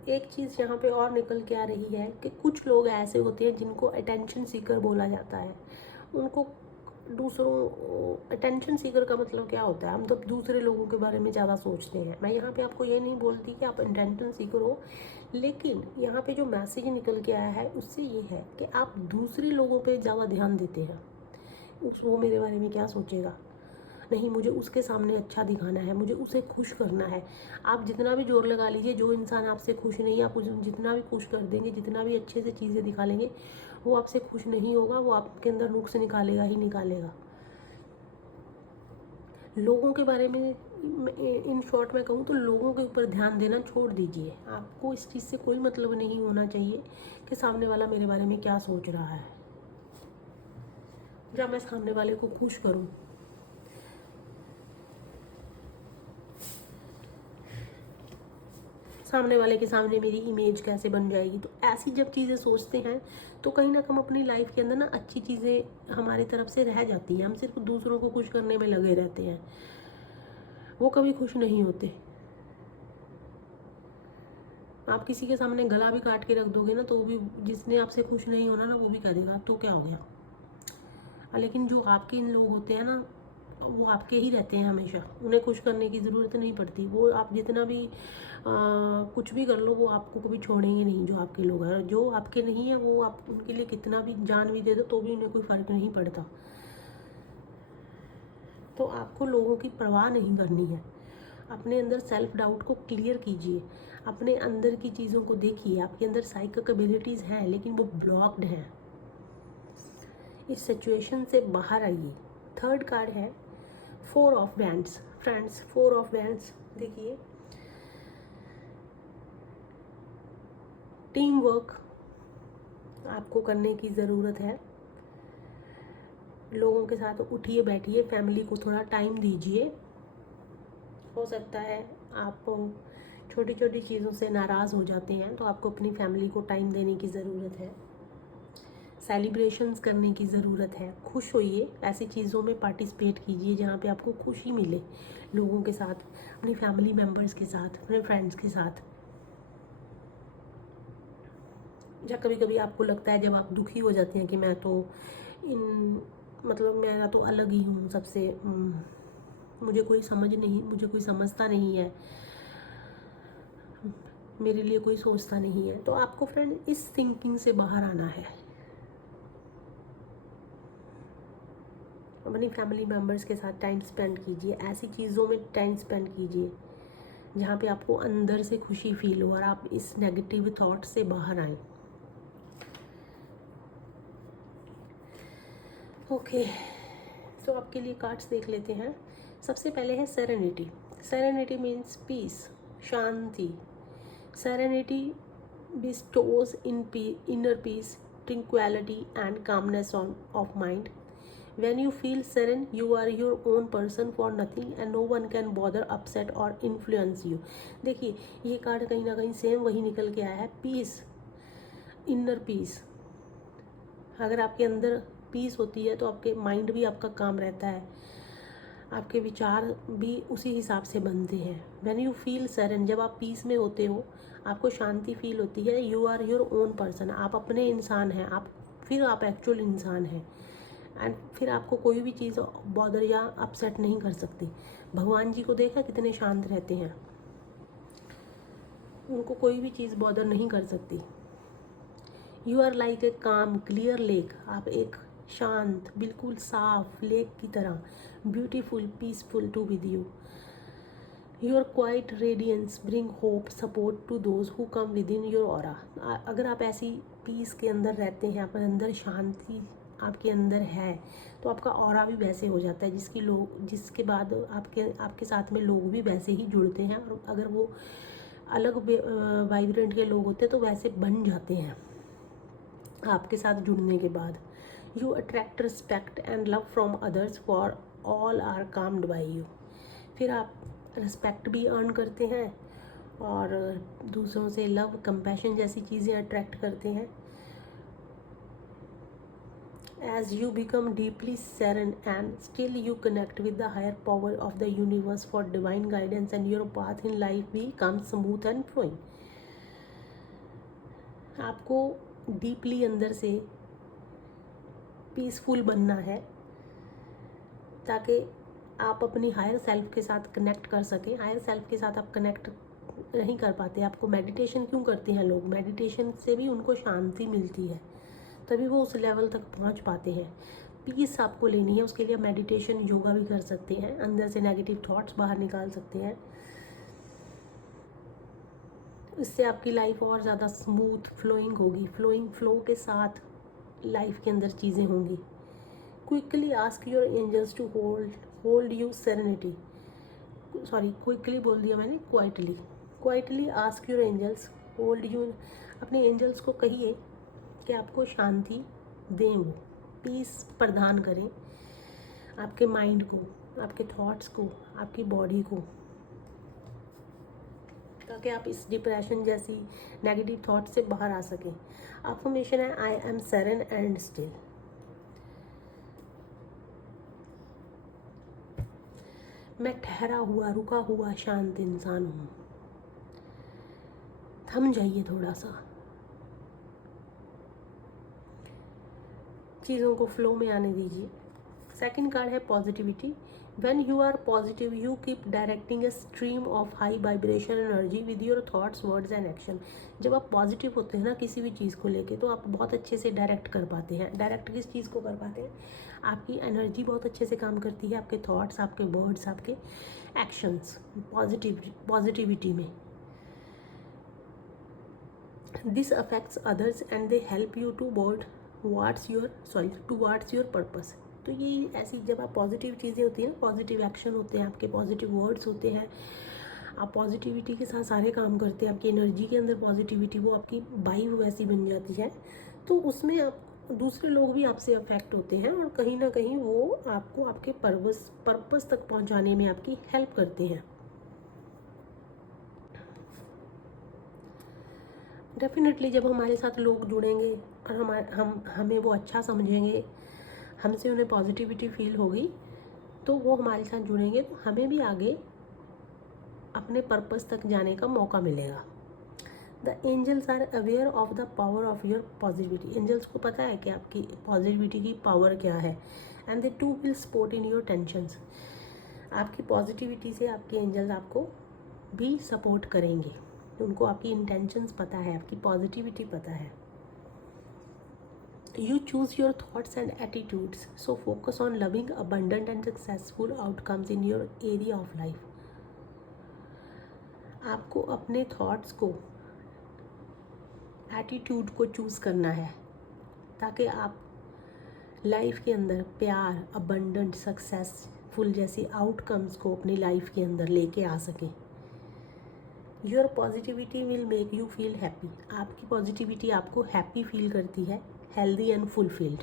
एक चीज़ यहाँ पे और निकल के आ रही है कि कुछ लोग ऐसे होते हैं जिनको अटेंशन सीकर बोला जाता है। उनको दूसरों, अटेंशन सीकर का मतलब क्या होता है, हम तो दूसरे लोगों के बारे में ज़्यादा सोचते हैं। मैं यहाँ पे आपको ये नहीं बोलती कि आप अटेंशन सीकर हो, लेकिन यहाँ पे जो मैसेज निकल के आया है उससे ये है कि आप दूसरे लोगों पे ज़्यादा ध्यान देते हैं। वो मेरे बारे में क्या सोचेगा, नहीं मुझे उसके सामने अच्छा दिखाना है, मुझे उसे खुश करना है। आप जितना भी जोर लगा लीजिए, जो इंसान आपसे खुश नहीं, आप उसे जितना भी खुश कर देंगे, जितना भी अच्छे से चीज़ें दिखा लेंगे, वो आपसे खुश नहीं होगा, वो आपके अंदर नुक्स निकालेगा ही निकालेगा। लोगों के बारे में इन शॉर्ट में कहूँ तो लोगों के ऊपर ध्यान देना छोड़ दीजिए। आपको इस चीज़ से कोई मतलब नहीं होना चाहिए कि सामने वाला मेरे बारे में क्या सोच रहा है, जब मैं सामने वाले को खुश करूँ। सामने वाले के सामने मेरी इमेज कैसे बन जाएगी, तो ऐसी जब चीज़ें सोचते हैं तो कहीं ना कहीं अपनी लाइफ के अंदर ना अच्छी चीज़ें हमारी तरफ से रह जाती हैं। हम सिर्फ दूसरों को खुश करने में लगे रहते हैं, वो कभी खुश नहीं होते। आप किसी के सामने गला भी काट के रख दोगे ना तो भी जिसने आपसे खुश नहीं होना ना वो भी कह देगा तो क्या हो गया। लेकिन जो आपके इन लोग होते हैं ना, वो आपके ही रहते हैं हमेशा, उन्हें खुश करने की ज़रूरत नहीं पड़ती। वो आप जितना भी कुछ भी कर लो, वो आपको कभी छोड़ेंगे नहीं। जो आपके लोग हैं, जो आपके नहीं है, वो आप उनके लिए कितना भी जान भी दे दो तो भी उन्हें कोई फ़र्क नहीं पड़ता। तो आपको लोगों की परवाह नहीं करनी है। अपने अंदर सेल्फ डाउट को क्लियर कीजिए, अपने अंदर की चीज़ों को देखिए। आपके अंदर साइकिक एबिलिटीज़ हैं लेकिन वो ब्लॉक्ड हैं। इस सिचुएशन से बाहर आइए। थर्ड कार्ड है 4 of wands. Friends 4 of wands देखिए, टीम वर्क आपको करने की ज़रूरत है। लोगों के साथ उठिए बैठिए, फैमिली को थोड़ा टाइम दीजिए। हो सकता है आप छोटी छोटी चीज़ों से नाराज़ हो जाते हैं, तो आपको अपनी फैमिली को टाइम देने की ज़रूरत है, सेलिब्रेशंस करने की ज़रूरत है। खुश होइए, ऐसी चीज़ों में पार्टिसिपेट कीजिए जहाँ पे आपको खुशी मिले, लोगों के साथ, अपनी फैमिली मेम्बर्स के साथ, अपने फ्रेंड्स के साथ। या कभी कभी आपको लगता है, जब आप दुखी हो जाते हैं कि मैं तो मेरा तो अलग ही हूँ सबसे, मुझे कोई समझता नहीं है, मेरे लिए कोई सोचता नहीं है, तो आपको फ्रेंड इस थिंकिंग से बाहर आना है। अपनी फैमिली मेम्बर्स के साथ टाइम स्पेंड कीजिए, ऐसी चीज़ों में टाइम स्पेंड कीजिए जहाँ पे आपको अंदर से खुशी फील हो और आप इस नेगेटिव थॉट से बाहर आए। ओके, तो आपके लिए कार्ड्स देख लेते हैं। सबसे पहले है सेरेनिटी। सेरेनिटी मीन्स पीस, शांति। Serenity bestows inner peace, tranquility and calmness of mind. When you feel serene, you are your own person for nothing and no one can bother, upset or influence you. देखिए, ये card कहीं ना कहीं same वही निकल के आया है, पीस, इनर पीस। अगर आपके अंदर पीस होती है तो आपके माइंड भी आपका काम रहता है, आपके विचार भी उसी हिसाब से बनते हैं। व्हेन यू फील सरेन, जब आप पीस में होते हो, आपको शांति फील होती है, you are your own person, आप अपने इंसान हैं, आप एक्चुअल इंसान हैं। एंड फिर आपको कोई भी चीज़ बॉदर या अपसेट नहीं कर सकती। भगवान जी को देखा कितने शांत रहते हैं, उनको कोई भी चीज़ बॉदर नहीं कर सकती। यू आर लाइक ए काम क्लियर लेक, आप एक शांत बिल्कुल साफ लेक की तरह, beautiful peaceful to with you. Your quiet radiance bring hope support to those who come within your aura. अगर आप ऐसी पीस के अंदर रहते हैं, अपने अंदर शांति आपके अंदर है, तो आपका ऑरा भी वैसे हो जाता है जिसके बाद आपके साथ में लोग भी वैसे ही जुड़ते हैं। और अगर वो अलग वाइब्रेंट के लोग होते हैं तो वैसे बन जाते हैं आपके साथ जुड़ने के बाद। You attract respect and love from others for all are calmed by you. फिर आप रिस्पेक्ट भी अर्न करते हैं और दूसरों से लव, कंपैशन जैसी चीज़ें अट्रैक्ट करते हैं। As you become deeply serene and still you connect with the higher power of the universe for divine guidance and your path in life becomes smooth and flowing. आपको deeply अंदर से peaceful बनना है ताकि आप अपनी हायर सेल्फ के साथ कनेक्ट कर सकें। हायर सेल्फ के साथ आप कनेक्ट नहीं कर पाते। आपको मेडिटेशन क्यों करते हैं लोग? मेडिटेशन से भी उनको शांति मिलती है, तभी वो उस लेवल तक पहुंच पाते हैं। पीस आपको लेनी है, उसके लिए मेडिटेशन, योगा भी कर सकते हैं, अंदर से नेगेटिव थॉट्स बाहर निकाल सकते हैं। इससे आपकी लाइफ और ज़्यादा स्मूथ फ्लोइंग होगी। फ्लो के साथ लाइफ के अंदर चीज़ें होंगी। Quickly ask your angels to hold you serenity. Quickly बोल दिया मैंने, quietly ask your angels hold you. अपने एंजल्स को कहिए कि आपको शांति दें, वो पीस प्रदान करें आपके माइंड को, आपके थॉट्स को, आपकी बॉडी को, ताकि आप इस डिप्रेशन जैसी नेगेटिव थॉट से बाहर आ सकें। अफर्मेशन है आई एम सेरेन एंड स्टिल। मैं ठहरा हुआ, रुका हुआ, शांत इंसान हूँ। थम जाइए थोड़ा सा, चीज़ों को फ्लो में आने दीजिए। सेकंड कार्ड है positivity. When you are positive you keep directing a stream of high vibration energy with your thoughts, words and action. जब आप पॉजिटिव होते हैं ना किसी भी चीज़ को लेके, तो आप बहुत अच्छे से डायरेक्ट कर पाते हैं। डायरेक्ट किस चीज़ को कर पाते हैं? आपकी एनर्जी बहुत अच्छे से काम करती है, आपके थॉट्स, आपके वर्ड्स, आपके एक्शंस पॉजिटिविटी में। This affects others and they help you to bold towards your purpose. तो ये ऐसी जब आप पॉजिटिव चीज़ें होती हैं ना, पॉजिटिव एक्शन होते हैं आपके, पॉजिटिव वर्ड्स होते हैं, आप पॉजिटिविटी के साथ सारे काम करते हैं, आपकी एनर्जी के अंदर पॉजिटिविटी, वो आपकी वाइब वैसी बन जाती है, तो उसमें आप दूसरे लोग भी आपसे अफेक्ट होते हैं और कहीं ना कहीं वो आपको आपके पर्पस तक पहुंचाने में आपकी हेल्प करते हैं। डेफिनेटली जब हमारे साथ लोग जुड़ेंगे और हमें वो अच्छा समझेंगे, हमसे उन्हें पॉजिटिविटी फील होगी, तो वो हमारे साथ जुड़ेंगे, तो हमें भी आगे अपने पर्पस तक जाने का मौका मिलेगा। The angels are aware of the power of your positivity. Angels को पता है कि आपकी पॉजिटिविटी की पावर क्या है। And they too will support in your tensions. आपकी पॉजिटिविटी से आपके एंजल्स आपको भी सपोर्ट करेंगे, उनको आपकी इंटेंशंस पता है, आपकी पॉजिटिविटी पता है। You choose your thoughts and attitudes, so focus on loving, abundant and successful outcomes in your area of life. आपको अपने थॉट्स को, एटीट्यूड को चूज़ करना है ताकि आप लाइफ के अंदर प्यार, अबंडेंट, सक्सेसफुल जैसी आउटकम्स को अपनी लाइफ के अंदर लेके आ सकें। Your positivity will make you feel happy. आपकी पॉजिटिविटी आपको हैप्पी फील करती है, हेल्दी एंड फुलफिल्ड।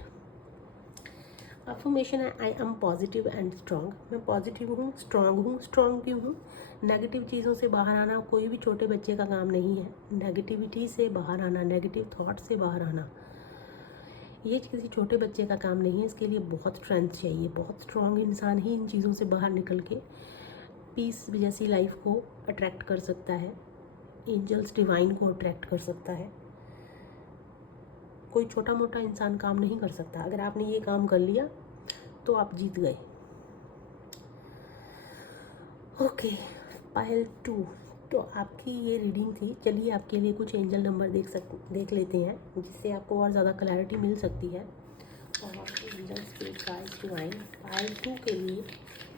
अफर्मेशन है, I am positive and strong. मैं पॉजिटिव हूँ, स्ट्रॉन्ग हूँ। स्ट्रॉन्ग क्यों हूँ? नेगेटिव चीज़ों से बाहर आना कोई भी छोटे बच्चे का काम नहीं है। नेगेटिविटी से बाहर आना, नेगेटिव थॉट से बाहर आना, ये किसी छोटे बच्चे का काम नहीं है। इसके लिए बहुत स्ट्रेंथ चाहिए। बहुत स्ट्रॉन्ग इंसान ही इन चीज़ों से बाहर निकल के पीस जैसी लाइफ को अट्रैक्ट कर सकता है, एंजल्स डिवाइन को अट्रैक्ट कर सकता है। कोई छोटा मोटा इंसान काम नहीं कर सकता। अगर आपने ये काम कर लिया तो आप जीत गए। ओके, पायल 2, तो आपकी ये रीडिंग थी। चलिए आपके लिए कुछ एंजल नंबर देख लेते हैं, जिससे आपको और ज़्यादा क्लैरिटी मिल सकती है। और एंजल स्पिरिट गाइड्स डिवाइन, पायल 2 के लिए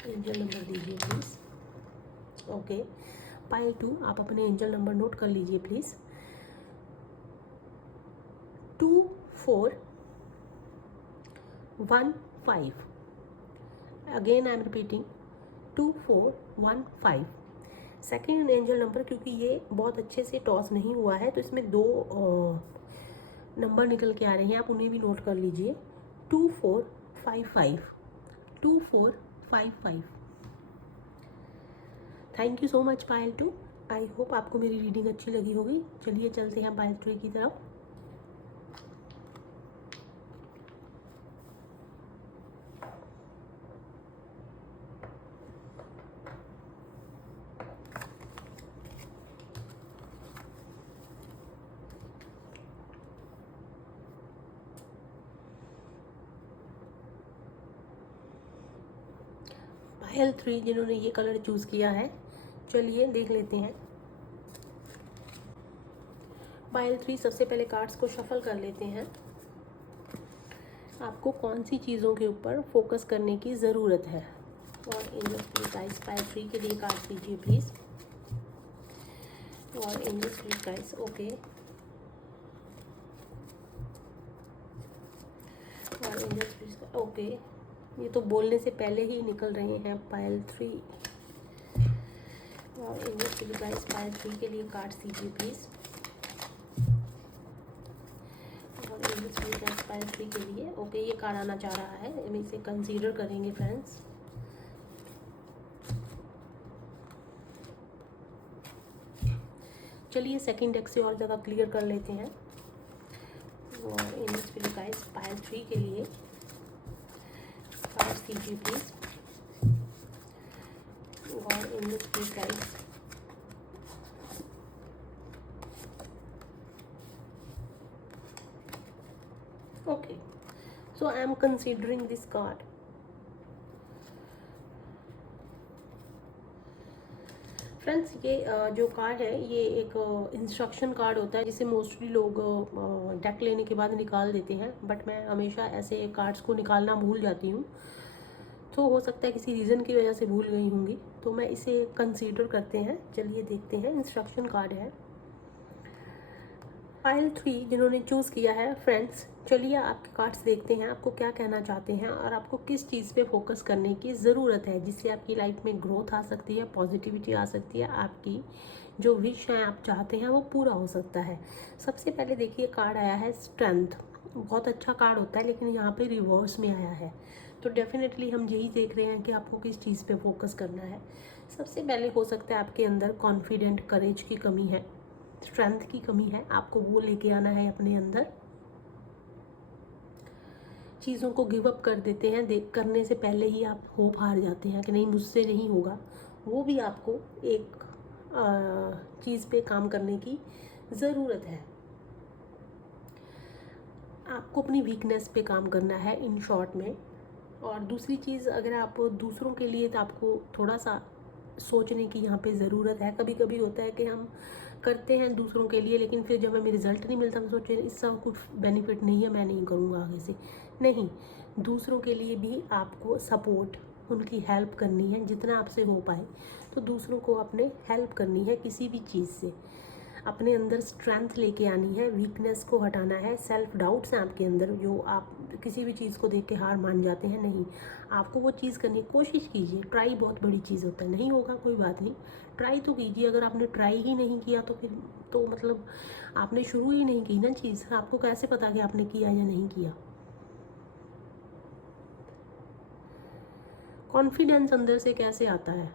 एंजल नंबर दीजिए प्लीज़। ओके, पायल 2, आप अपने एंजल नंबर नोट कर लीजिए please. 2415। Again I am repeating, 2415। Second angel number, क्योंकि ये बहुत अच्छे से टॉस नहीं हुआ है तो इसमें 2 नंबर निकल के आ रहे हैं, आप उन्हें भी नोट कर लीजिए। 2455, 2455। Thank you so much Payal 2। I hope आपको मेरी रीडिंग अच्छी लगी होगी। चलिए चलते हैं पायल 3 की तरफ। पायल 3 जिन्होंने ये कलर चूज़ किया है, चलिए देख लेते हैं। पायल 3, सबसे पहले कार्ड्स को शफल कर लेते हैं। आपको कौन सी चीज़ों के ऊपर फोकस करने की ज़रूरत है। और एंजल स्पिरिट गाइड्स पायल 3 के लिए कार्ड दीजिए प्लीज़। और एंजल स्पिरिट गाइड्स, ओके, और एंजल स्पिरिट, ओके, ये तो बोलने से पहले ही निकल रहे हैं पायल 3। और एंजल स्पिरिट गाइड्स पायल 3 के लिए कार्ड्स दीजिए प्लीज़। और एंजल स्पिरिट गाइड्स पायल 3 के लिए, ओके, ये कार्ड आना चाह रहा है, हम इसे कंसीडर करेंगे फ्रेंड्स। चलिए सेकंड डेक से और ज़्यादा क्लियर कर लेते हैं। और एंजल स्पिरिट गाइड्स पायल 3 के लिए कार्ड्स दीजिए प्लीज़। और angel spirit guides, okay, so I am considering this card. Friends, ये जो कार्ड है ये एक इंस्ट्रक्शन कार्ड होता है, जिसे मोस्टली लोग डेक लेने के बाद निकाल देते हैं, बट मैं हमेशा ऐसे कार्ड्स को निकालना भूल जाती हूँ, तो हो सकता है किसी रीज़न की वजह से भूल गई होंगी, तो मैं इसे कंसीडर करते हैं। चलिए देखते हैं, इंस्ट्रक्शन कार्ड है। पायल 3 जिन्होंने चूज़ किया है फ्रेंड्स, चलिए आपके कार्ड्स देखते हैं, आपको क्या कहना चाहते हैं और आपको किस चीज़ पे फोकस करने की ज़रूरत है जिससे आपकी लाइफ में ग्रोथ आ सकती है, पॉजिटिविटी आ सकती है, आपकी जो विश है आप चाहते हैं वो पूरा हो सकता है। सबसे पहले देखिए कार्ड आया है स्ट्रेंथ। बहुत अच्छा कार्ड होता है लेकिन यहाँ पे रिवर्स में आया है, तो डेफिनेटली हम यही देख रहे हैं कि आपको किस चीज़ पे फोकस करना है। सबसे पहले हो सकता है आपके अंदर कॉन्फिडेंट करेज की कमी है, स्ट्रेंथ की कमी है, आपको वो लेके आना है अपने अंदर। चीज़ों को गिव अप कर देते हैं, देख करने से पहले ही आप होप हार जाते हैं कि नहीं मुझसे नहीं होगा। वो भी आपको एक चीज़ पे काम करने की ज़रूरत है। आपको अपनी वीकनेस पे काम करना है इन शॉर्ट में। और दूसरी चीज़, अगर आप दूसरों के लिए, तो आपको थोड़ा सा सोचने की यहाँ पे ज़रूरत है। कभी कभी होता है कि हम करते हैं दूसरों के लिए लेकिन फिर जब हमें रिज़ल्ट नहीं मिलता हम सोचते हैं इसका कुछ बेनिफिट नहीं है, मैं नहीं करूँगा आगे से। नहीं, दूसरों के लिए भी आपको सपोर्ट, उनकी हेल्प करनी है जितना आपसे हो पाए। तो दूसरों को अपने हेल्प करनी है किसी भी चीज़ से, अपने अंदर स्ट्रेंथ लेके आनी है, वीकनेस को हटाना है। सेल्फ डाउट्स हैं आपके अंदर, जो आप किसी भी चीज़ को देख के हार मान जाते हैं, नहीं, आपको वो चीज़ करने की कोशिश कीजिए। ट्राई बहुत बड़ी चीज़ होता है, नहीं होगा कोई बात नहीं, ट्राई तो कीजिए। अगर आपने ट्राई ही नहीं किया तो फिर तो मतलब आपने शुरू ही नहीं की ना चीज़, आपको कैसे पता कि आपने किया या नहीं किया। कॉन्फिडेंस अंदर से कैसे आता है?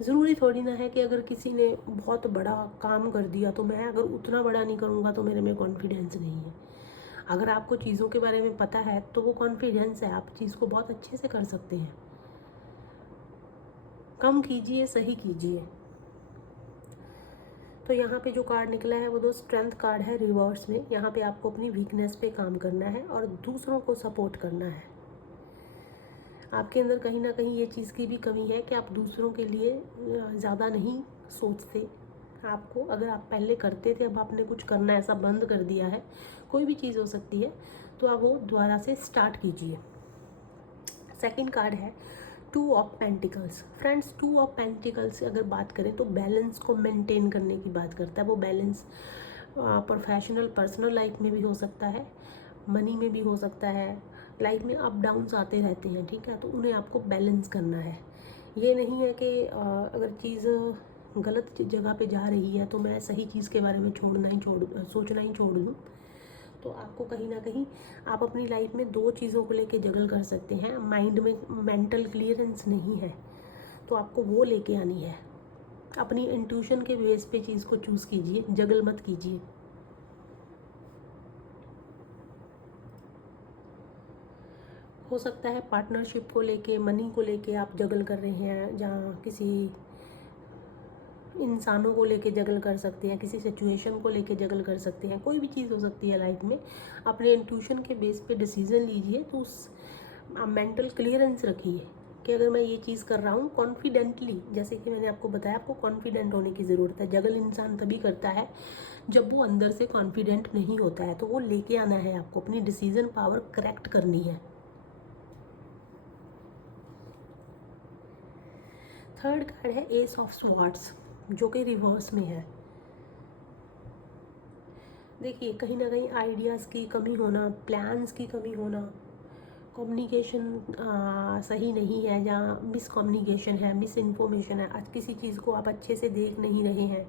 ज़रूरी थोड़ी ना है कि अगर किसी ने बहुत बड़ा काम कर दिया तो मैं अगर उतना बड़ा नहीं करूँगा तो मेरे में कॉन्फिडेंस नहीं है। अगर आपको चीज़ों के बारे में पता है तो वो कॉन्फिडेंस है, आप चीज़ को बहुत अच्छे से कर सकते हैं। कम कीजिए, सही कीजिए। तो यहाँ पे जो कार्ड निकला है वो दो स्ट्रेंथ कार्ड है रिवर्स में। यहाँ पे आपको अपनी वीकनेस पे काम करना है और दूसरों को सपोर्ट करना है। आपके अंदर कहीं ना कहीं ये चीज़ की भी कमी है कि आप दूसरों के लिए ज़्यादा नहीं सोचते। आपको, अगर आप पहले करते थे, अब आपने कुछ करना ऐसा बंद कर दिया है, कोई भी चीज़ हो सकती है, तो आप वो दोबारा से स्टार्ट कीजिए। सेकंड कार्ड है two of pentacles. Friends, two of pentacles अगर बात करें तो बैलेंस को मेंटेन करने की बात करता है। वो बैलेंस प्रोफेशनल पर्सनल लाइफ में भी हो सकता है, मनी में भी हो सकता है। लाइफ में अप डाउन्स आते रहते हैं, ठीक है, तो उन्हें आपको बैलेंस करना है। ये नहीं है कि अगर चीज़ गलत जगह पे जा रही है तो मैं सही चीज़ के बारे में सोचना ही छोड़ दूँ। तो आपको कहीं ना कहीं आप अपनी लाइफ में दो चीज़ों को लेके जगल कर सकते हैं। माइंड में मेंटल क्लियरेंस नहीं है तो आपको वो लेके आनी है। अपनी इंट्यूशन के बेस पे चीज़ को चूज़ कीजिए, जगल मत कीजिए। हो सकता है पार्टनरशिप को लेके, मनी को लेके आप जगल कर रहे हैं, जहाँ किसी इंसानों को लेके जगल कर सकते हैं, किसी सिचुएशन को लेके जगल कर सकते हैं, कोई भी चीज़ हो सकती है लाइफ में। अपने इंट्यूशन के बेस पे डिसीजन लीजिए, तो उस मेंटल क्लियरेंस रखिए कि अगर मैं ये चीज़ कर रहा हूँ कॉन्फिडेंटली, जैसे कि मैंने आपको बताया, आपको कॉन्फिडेंट होने की ज़रूरत है। जगल इंसान तभी करता है जब वो अंदर से कॉन्फिडेंट नहीं होता है, तो वो लेके आना है आपको, अपनी डिसीजन पावर करेक्ट करनी है। थर्ड कार्ड है एस ऑफ स्वॉर्ड्स, जो कि रिवर्स में है। देखिए, कहीं ना कहीं आइडियाज़ की कमी होना, प्लान्स की कमी होना, कम्युनिकेशन सही नहीं है, जहाँ मिस कम्युनिकेशन है, मिस इन्फॉर्मेशन है, आज किसी चीज़ को आप अच्छे से देख नहीं रहे हैं,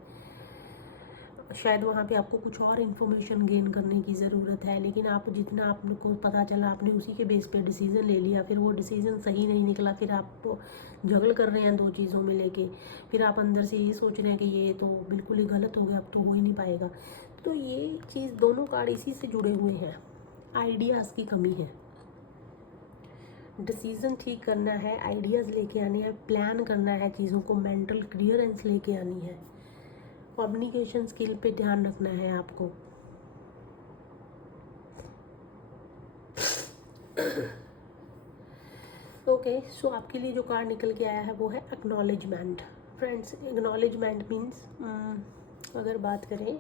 शायद वहाँ पे आपको कुछ और इन्फॉर्मेशन गेन करने की ज़रूरत है, लेकिन आप जितना आपको पता चला आपने उसी के बेस पे डिसीज़न ले लिया, फिर वो डिसीज़न सही नहीं निकला, फिर आप झगड़ कर रहे हैं दो चीज़ों में लेके, फिर आप अंदर से ये सोच रहे हैं कि ये तो बिल्कुल ही गलत हो गया, अब तो हो ही नहीं पाएगा। तो ये चीज़, दोनों कार्ड इसी से जुड़े हुए हैं, आइडियाज़ की कमी है। डिसीज़न ठीक करना है, आइडियाज़ लेके आने हैं, प्लान करना है चीज़ों को, मेंटल क्लियरेंस लेके आनी है, कम्युनिकेशन स्किल पे ध्यान रखना है आपको। ओके, सो आपके लिए जो कार्ड निकल के आया है वो है एक्नॉलेजमेंट। फ्रेंड्स, एक्नॉलेजमेंट मीन्स, अगर बात करें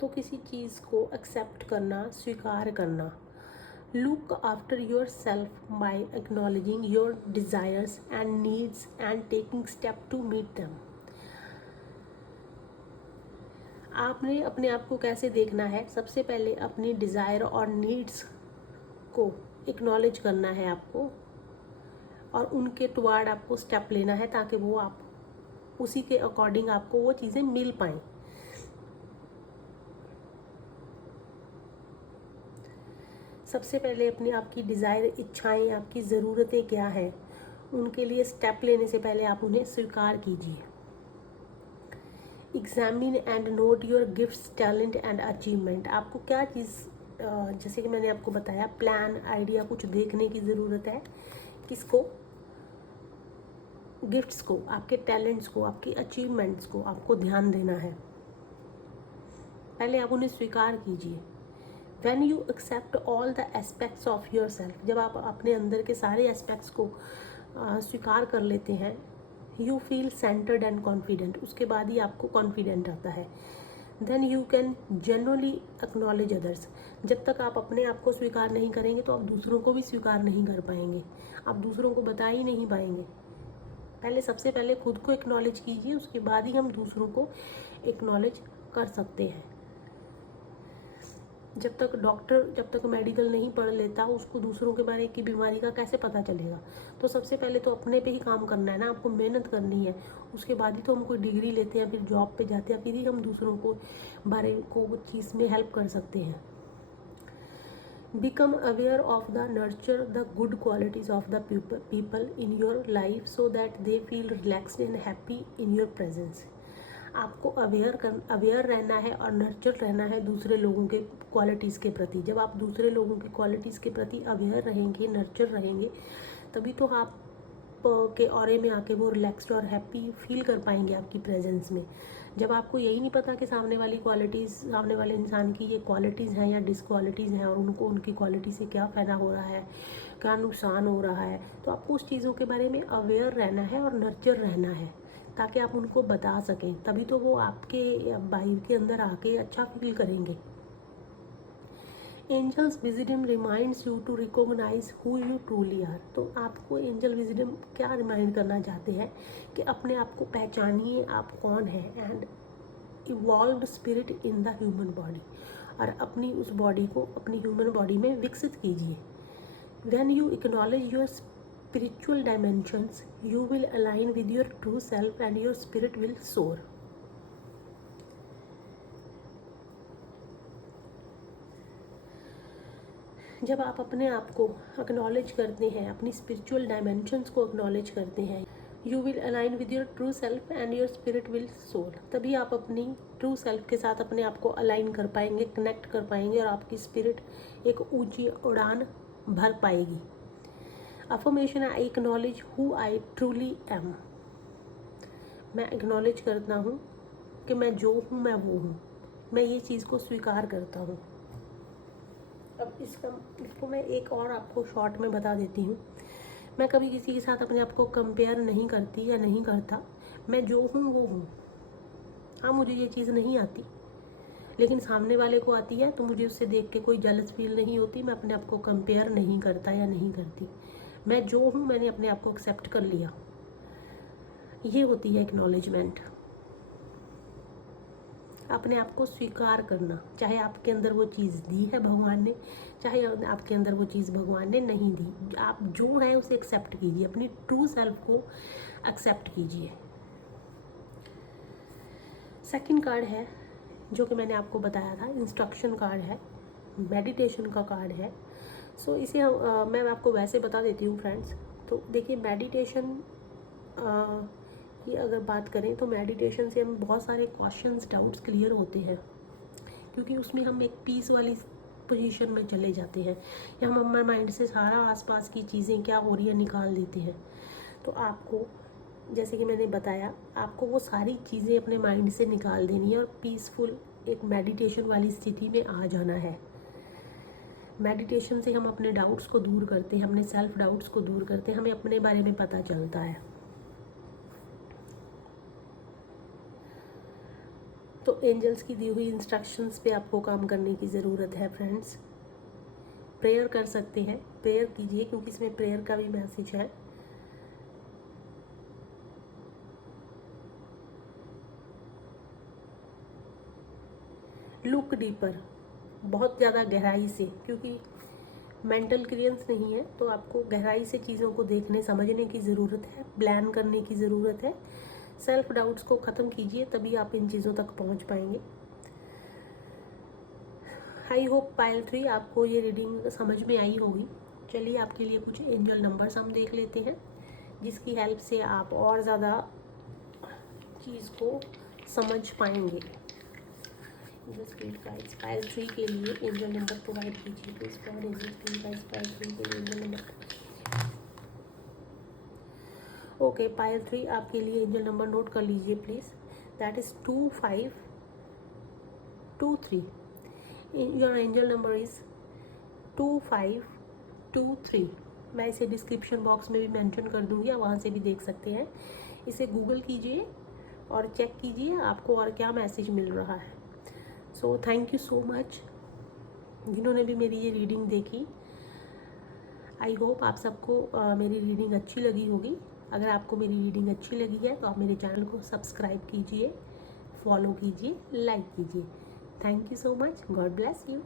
तो किसी चीज़ को एक्सेप्ट करना, स्वीकार करना। Look after yourself by acknowledging your desires and needs and taking step to meet them. आपने अपने आप को कैसे देखना है, सबसे पहले अपनी डिज़ायर और नीड्स को एक्नॉलेज करना है आपको, और उनके टुवार्ड आपको स्टेप लेना है ताकि वो आप उसी के अकॉर्डिंग आपको वो चीज़ें मिल पाएँ। सबसे पहले अपनी आपकी डिज़ायर, इच्छाएं, आपकी ज़रूरतें क्या हैं, उनके लिए स्टेप लेने से पहले आप उन्हें स्वीकार कीजिए। Examine and not your gifts, talent and achievement. आपको क्या चीज़, जैसे कि मैंने आपको बताया, प्लान, आइडिया कुछ देखने की ज़रूरत है। किसको? गिफ्ट्स को, आपके टैलेंट्स को, आपकी अचीवमेंट्स को आपको ध्यान देना है। पहले आप उन्हें स्वीकार कीजिए। When you accept all the aspects of yourself, जब आप अपने अंदर के सारे एस्पेक्ट्स को स्वीकार कर लेते हैं, you feel centered and confident, उसके बाद ही आपको कॉन्फिडेंट आता है। Then you can genuinely acknowledge others, जब तक आप अपने आप को स्वीकार नहीं करेंगे तो आप दूसरों को भी स्वीकार नहीं कर पाएंगे, आप दूसरों को बता ही नहीं पाएंगे। पहले, सबसे पहले खुद को एक्नॉलेज कीजिए, उसके बाद ही हम दूसरों को एक्नॉलेज कर सकते हैं। जब तक मेडिकल नहीं पढ़ लेता, उसको दूसरों के बारे की बीमारी का कैसे पता चलेगा? तो सबसे पहले तो अपने पे ही काम करना है ना, आपको मेहनत करनी है। उसके बाद ही तो हम कोई डिग्री लेते हैं, फिर जॉब पे जाते हैं, फिर ही हम दूसरों को बारे को चीज़ में हेल्प कर सकते हैं। Become aware of nurture the good qualities of the people in your life so that they feel relaxed and happy in your presence. आपको अवेयर रहना है और नर्चर रहना है दूसरे लोगों के क्वालिटीज़ के प्रति। जब आप दूसरे लोगों की क्वालिटीज़ के प्रति अवेयर रहेंगे, नर्चर रहेंगे, तभी तो आप के ऑरे में आके वो रिलैक्स्ड और हैप्पी फील कर पाएंगे आपकी प्रेजेंस में। जब आपको यही नहीं पता कि सामने वाले इंसान की ये क्वालिटीज़ हैं या डिसक्वालिटीज़ हैं, और उनको उनकी क्वालिटी से क्या फ़ायदा हो रहा है, क्या नुकसान हो रहा है, तो आपको उस चीज़ों के बारे में अवेयर रहना है और नर्चर रहना है ताकि आप उनको बता सकें। तभी तो वो आपके वाइब के अंदर आके अच्छा फील करेंगे। Angels wisdom reminds you to recognise who you truly are. तो आपको एंजल विजिडम क्या रिमाइंड करना चाहते हैं कि अपने आप को पहचानिए, आप कौन हैं, and evolved spirit in the human body, और अपनी उस बॉडी को अपनी ह्यूमन बॉडी में विकसित कीजिए। When you acknowledge your spiritual dimensions, you will align with your true self and your spirit will soar. जब आप अपने आप को एक्नॉलेज करते हैं, अपनी स्पिरिचुअल डायमेंशंस को एक्नॉलेज करते हैं, you will align with your true self and your spirit will सोर। तभी आप अपनी ट्रू सेल्फ के साथ अपने आप को अलाइन कर पाएंगे, कनेक्ट कर पाएंगे, और आपकी स्पिरिट एक ऊंची उड़ान भर पाएगी। Affirmation, I acknowledge who I truly am. मैं एक्नॉलेज करता हूँ कि मैं जो हूँ मैं वो हूँ, मैं ये चीज़ को स्वीकार करता हूँ। अब इसको मैं एक और आपको शॉर्ट में बता देती हूँ। मैं कभी किसी के साथ अपने आप को कंपेयर नहीं करती या नहीं करता, मैं जो हूँ वो हूँ। हाँ, मुझे ये चीज़ नहीं आती, लेकिन सामने वाले को आती है, तो मुझे उससे देख के कोई जेलस फील नहीं होती। मैं अपने आप को कंपेयर नहीं करता या नहीं करती। मैं जो हूँ, मैंने अपने आप को एक्सेप्ट कर लिया। ये होती है एक्नॉलेजमेंट, अपने आप को स्वीकार करना, चाहे आपके अंदर वो चीज़ दी है भगवान ने, चाहे आपके अंदर वो चीज़ भगवान ने नहीं दी। आप जो है उसे एक्सेप्ट कीजिए, अपनी ट्रू सेल्फ को एक्सेप्ट कीजिए। सेकंड कार्ड है जो कि मैंने आपको बताया था, इंस्ट्रक्शन कार्ड है, मेडिटेशन का कार्ड है। सो इसे मैं आपको वैसे बता देती हूँ फ्रेंड्स। तो देखिए, मेडिटेशन की अगर बात करें तो मेडिटेशन से हम बहुत सारे क्वेश्चंस, डाउट्स क्लियर होते हैं, क्योंकि उसमें हम एक पीस वाली पोजीशन में चले जाते हैं, या हम हमारे माइंड से सारा आसपास की चीज़ें क्या हो रही है निकाल देते हैं। तो आपको, जैसे कि मैंने बताया, आपको वो सारी चीज़ें अपने माइंड से निकाल देनी है और पीसफुल एक मेडिटेशन वाली स्थिति में आ जाना है। मेडिटेशन से हम अपने डाउट्स को दूर करते हैं, अपने सेल्फ डाउट्स को दूर करते हैं, हमें अपने बारे में पता चलता है। तो एंजल्स की दी हुई इंस्ट्रक्शंस पे आपको काम करने की ज़रूरत है फ्रेंड्स। प्रेयर कर सकते हैं, प्रेयर कीजिए, क्योंकि इसमें प्रेयर का भी मैसेज है। लुक डीपर, बहुत ज़्यादा गहराई से, क्योंकि मेंटल क्लियरेंस नहीं है तो आपको गहराई से चीज़ों को देखने समझने की ज़रूरत है, प्लान करने की ज़रूरत है। सेल्फ डाउट्स को ख़त्म कीजिए, तभी आप इन चीज़ों तक पहुंच पाएंगे। आई होप पायल 3 आपको ये रीडिंग समझ में आई होगी। चलिए आपके लिए कुछ एंजल नंबर्स हम देख लेते हैं, जिसकी हेल्प से आप और ज़्यादा चीज़ को समझ पाएंगे। पायल 3 के लिए एंजल नंबर प्रोवाइड कीजिए प्लीज। पायल 3 के लिए एंजल नंबर। ओके पायल 3 आपके लिए एंजल नंबर नोट कर लीजिए please. That is 2523। Your angel number is 2523। मैं इसे डिस्क्रिप्शन बॉक्स में भी मेंशन कर दूंगी, आप वहाँ से भी देख सकते हैं। इसे गूगल कीजिए और चेक कीजिए आपको और क्या मैसेज मिल रहा है। सो थैंक यू सो मच जिन्होंने भी मेरी ये रीडिंग देखी। आई होप आप सबको मेरी रीडिंग अच्छी लगी होगी। अगर आपको मेरी रीडिंग अच्छी लगी है तो आप मेरे चैनल को सब्सक्राइब कीजिए, फॉलो कीजिए, लाइक कीजिए। Thank you so much. God bless you.